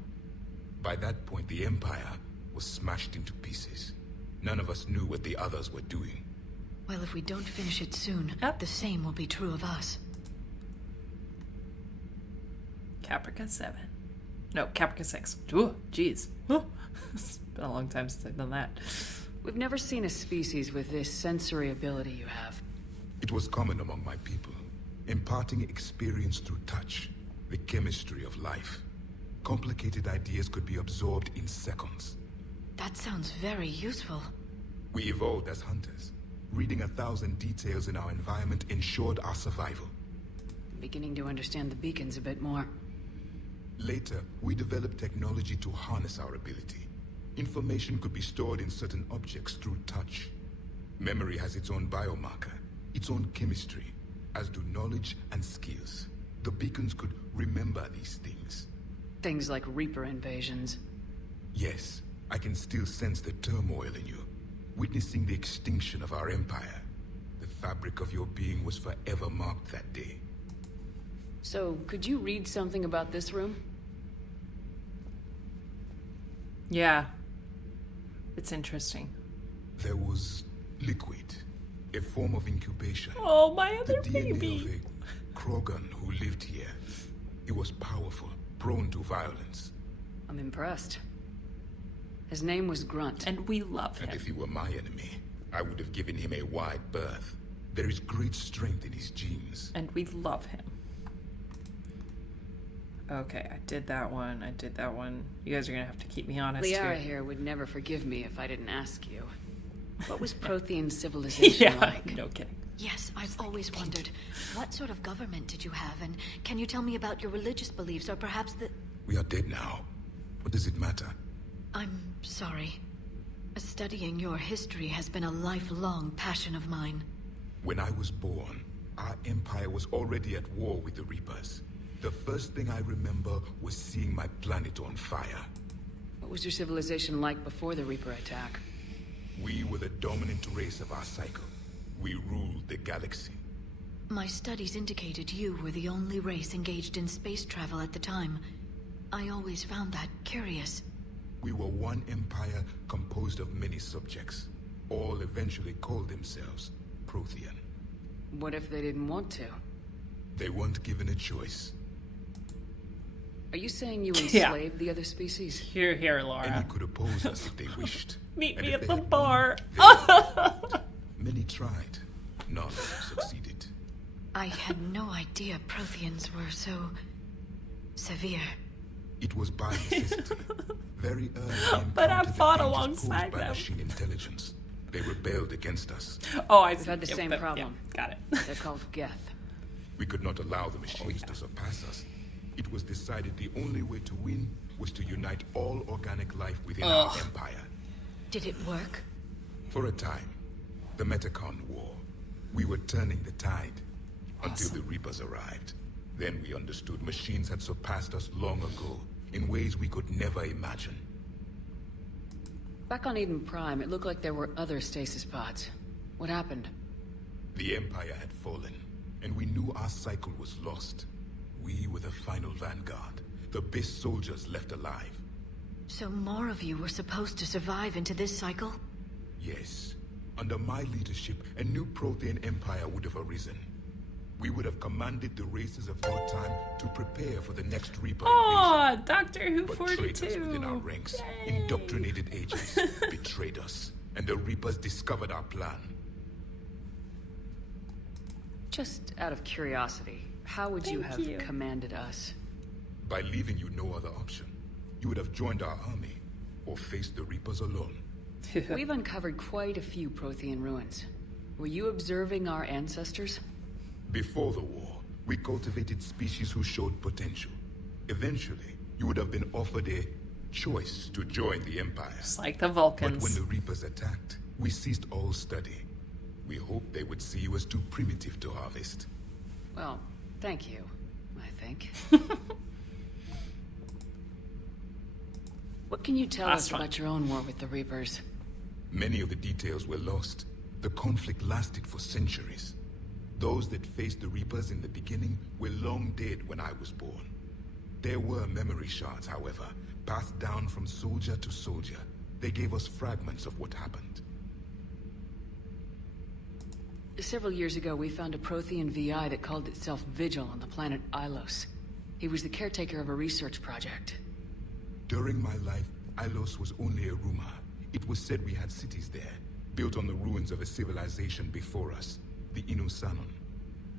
By that point, the Empire was smashed into pieces. None of us knew what the others were doing. Well, if we don't finish it soon, the same will be true of us. Caprica 7. No, Caprica 6. Ooh, jeez. It's been a long time since I've done that. We've never seen a species with this sensory ability you have. It was common among my people, imparting experience through touch, the chemistry of life. Complicated ideas could be absorbed in seconds. That sounds very useful. We evolved as hunters. Reading 1,000 details in our environment ensured our survival. I'm beginning to understand the beacons a bit more. Later, we developed technology to harness our ability. Information could be stored in certain objects through touch. Memory has its own biomarker, its own chemistry, as do knowledge and skills. The beacons could remember these things. Things like Reaper invasions. Yes, I can still sense the turmoil in you, witnessing the extinction of our empire. The fabric of your being was forever marked that day. So, could you read something about this room? Yeah. It's interesting. There was liquid, a form of incubation. Oh, my other the DNA baby. of a Krogan who lived here. He was powerful, prone to violence. I'm impressed. His name was Grunt. And we love him. And if he were my enemy, I would have given him a wide berth. There is great strength in his genes. And we love him. Okay, I did that one. I did that one. You guys are gonna have to keep me honest Liara here. here would never forgive me if I didn't ask you. What was Prothean civilization like? No kidding. Yes, I've always wondered. What sort of government did you have? And can you tell me about your religious beliefs, or perhaps the... We are dead now. What does it matter? I'm sorry. Studying your history has been a lifelong passion of mine. When I was born, our empire was already at war with the Reapers. The first thing I remember was seeing my planet on fire. What was your civilization like before the Reaper attack? We were the dominant race of our cycle. We ruled the galaxy. My studies indicated you were the only race engaged in space travel at the time. I always found that curious. We were one empire composed of many subjects. All eventually called themselves Prothean. What if they didn't want to? They weren't given a choice. Are you saying you enslaved the other species? Here, Laura. Any could oppose us if they wished. Meet me at the bar. Many tried. None succeeded. I had no idea Protheans were so... severe. It was by necessity. Very early. But I fought alongside them. Machine intelligence. They rebelled against us. Oh, I We've had the same problem. Yeah, got it. They're called Geth. We could not allow the machines to surpass us. It was decided the only way to win was to unite all organic life within our empire. Did it work? For a time. The Metacon War. We were turning the tide. Until the Reapers arrived. Then we understood machines had surpassed us long ago, in ways we could never imagine. Back on Eden Prime, it looked like there were other stasis pods. What happened? The Empire had fallen, and we knew our cycle was lost. We were the final vanguard, the best soldiers left alive. So more of you were supposed to survive into this cycle? Yes. Under my leadership, a new Prothean empire would have arisen. We would have commanded the races of your time to prepare for the next Reaper invasion. Doctor Who but 42. traitors within our ranks, indoctrinated agents, betrayed us, and the Reapers discovered our plan. Just out of curiosity, how would you have commanded us? By leaving you no other option. You would have joined our army, or faced the Reapers alone. We've uncovered quite a few Prothean ruins. Were you observing our ancestors? Before the war, we cultivated species who showed potential. Eventually, you would have been offered a choice to join the Empire. Just like the Vulcans. But when the Reapers attacked, we ceased all study. We hoped they would see you as too primitive to harvest. Well, thank you, I think. What can you tell us about your own war with the Reapers? Many of the details were lost. The conflict lasted for centuries. Those that faced the Reapers in the beginning were long dead when I was born. There were memory shards, however, passed down from soldier to soldier. They gave us fragments of what happened. Several years ago, we found a Prothean VI that called itself Vigil on the planet Ilos. He was the caretaker of a research project. During my life, Ilos was only a rumor. It was said we had cities there, built on the ruins of a civilization before us. The Inusanon.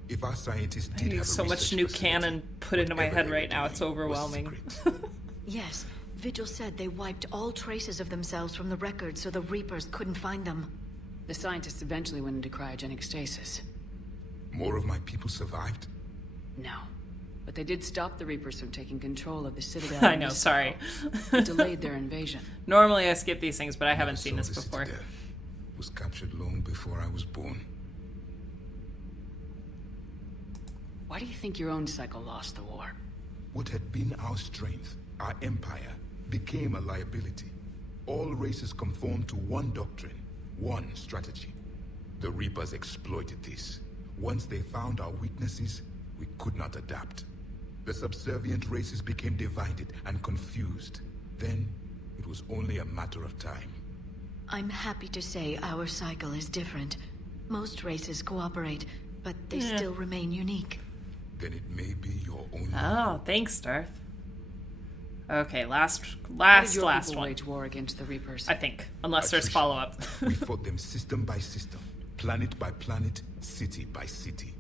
If our scientists did have so much new canon put into my head right now, it's overwhelming. Yes, Vigil said they wiped all traces of themselves from the records so the Reapers couldn't find them. The scientists eventually went into cryogenic stasis. More of my people survived? No. But they did stop the Reapers from taking control of the Citadel. I know, sorry. It delayed their invasion. Normally I skip these things, but I haven't seen this before. Citadel was captured long before I was born. Why do you think your own cycle lost the war? What had been our strength, our empire, became a liability. All races conformed to one doctrine, one strategy. The Reapers exploited this. Once they found our weaknesses, we could not adapt. The subservient races became divided and confused. Then, it was only a matter of time. I'm happy to say our cycle is different. Most races cooperate, but they still remain unique. Then it may be your own. Oh, thanks, Darth. Okay, last people one. Wage war against the Reapers? I think, unless there's follow-up. We fought them system by system, planet by planet, city by city.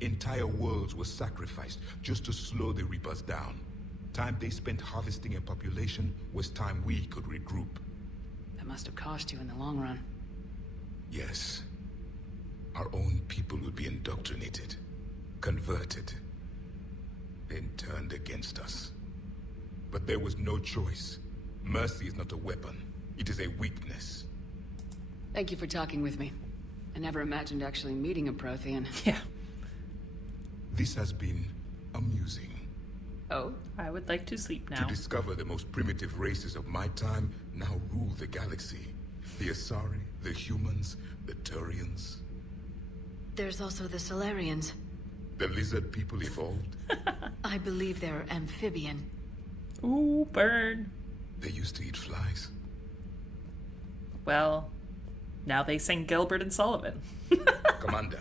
Entire worlds were sacrificed just to slow the Reapers down. Time they spent harvesting a population was time we could regroup. That must have cost you in the long run. Yes. Our own people would be indoctrinated, converted, then turned against us. But there was no choice. Mercy is not a weapon. It is a weakness. Thank you for talking with me. I never imagined actually meeting a Prothean. Yeah. This has been amusing. Oh? I would like to sleep now. To discover the most primitive races of my time now rule the galaxy. The Asari, the humans, the Turians. There's also the Solarians. The lizard people evolved. I believe they're amphibian. Ooh, bird. They used to eat flies. Well, now they sing Gilbert and Sullivan. Commander,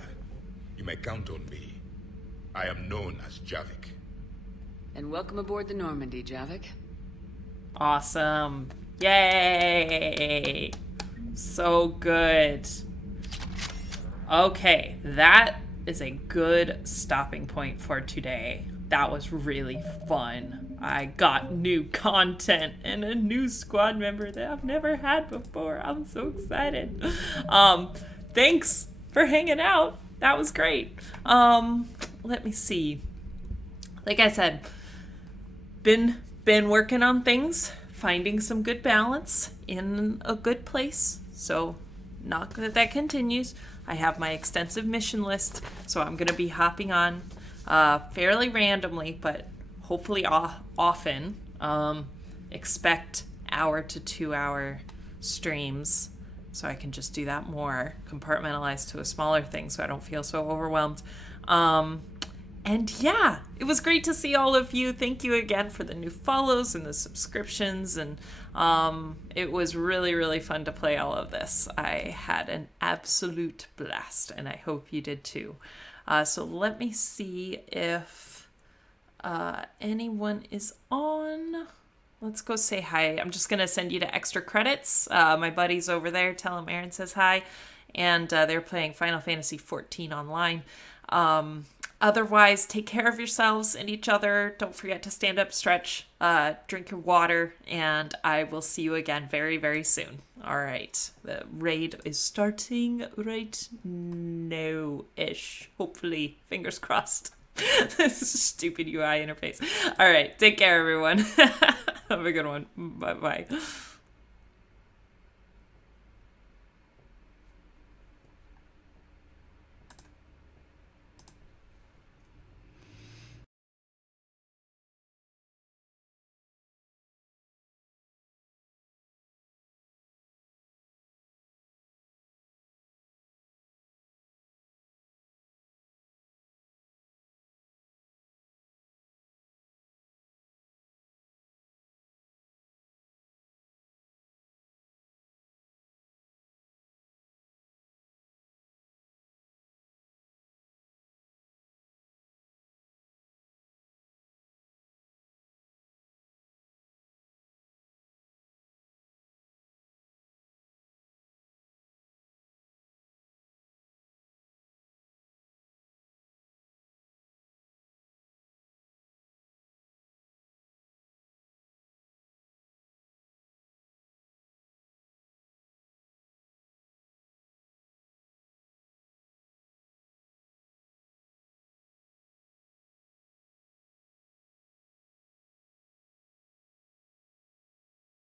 you may count on me. I am known as Javik. And welcome aboard the Normandy, Javik. Awesome. Yay! So good. Okay, that is a good stopping point for today. That was really fun. I got new content and a new squad member that I've never had before. I'm so excited. Thanks for hanging out. That was great. Let me see. Like I said, been working on things, finding some good balance in a good place. So, not that continues. I have my extensive mission list, so I'm going to be hopping on fairly randomly, but hopefully often. Expect 1 to 2 hour streams, so I can just do that more, compartmentalized to a smaller thing so I don't feel so overwhelmed. And yeah, it was great to see all of you. Thank you again for the new follows and the subscriptions. And it was really, really fun to play all of this. I had an absolute blast, and I hope you did too. So let me see if anyone is on. Let's go say hi. I'm just going to send you to extra credits. My buddy's over there. Tell him Erin says hi. And they're playing Final Fantasy XIV online. Otherwise, take care of yourselves and each other. Don't forget to stand up, stretch, drink your water, and I will see you again very, very soon. All right. The raid is starting right now-ish. Hopefully. Fingers crossed. This stupid UI interface. All right. Take care, everyone. Have a good one. Bye-bye.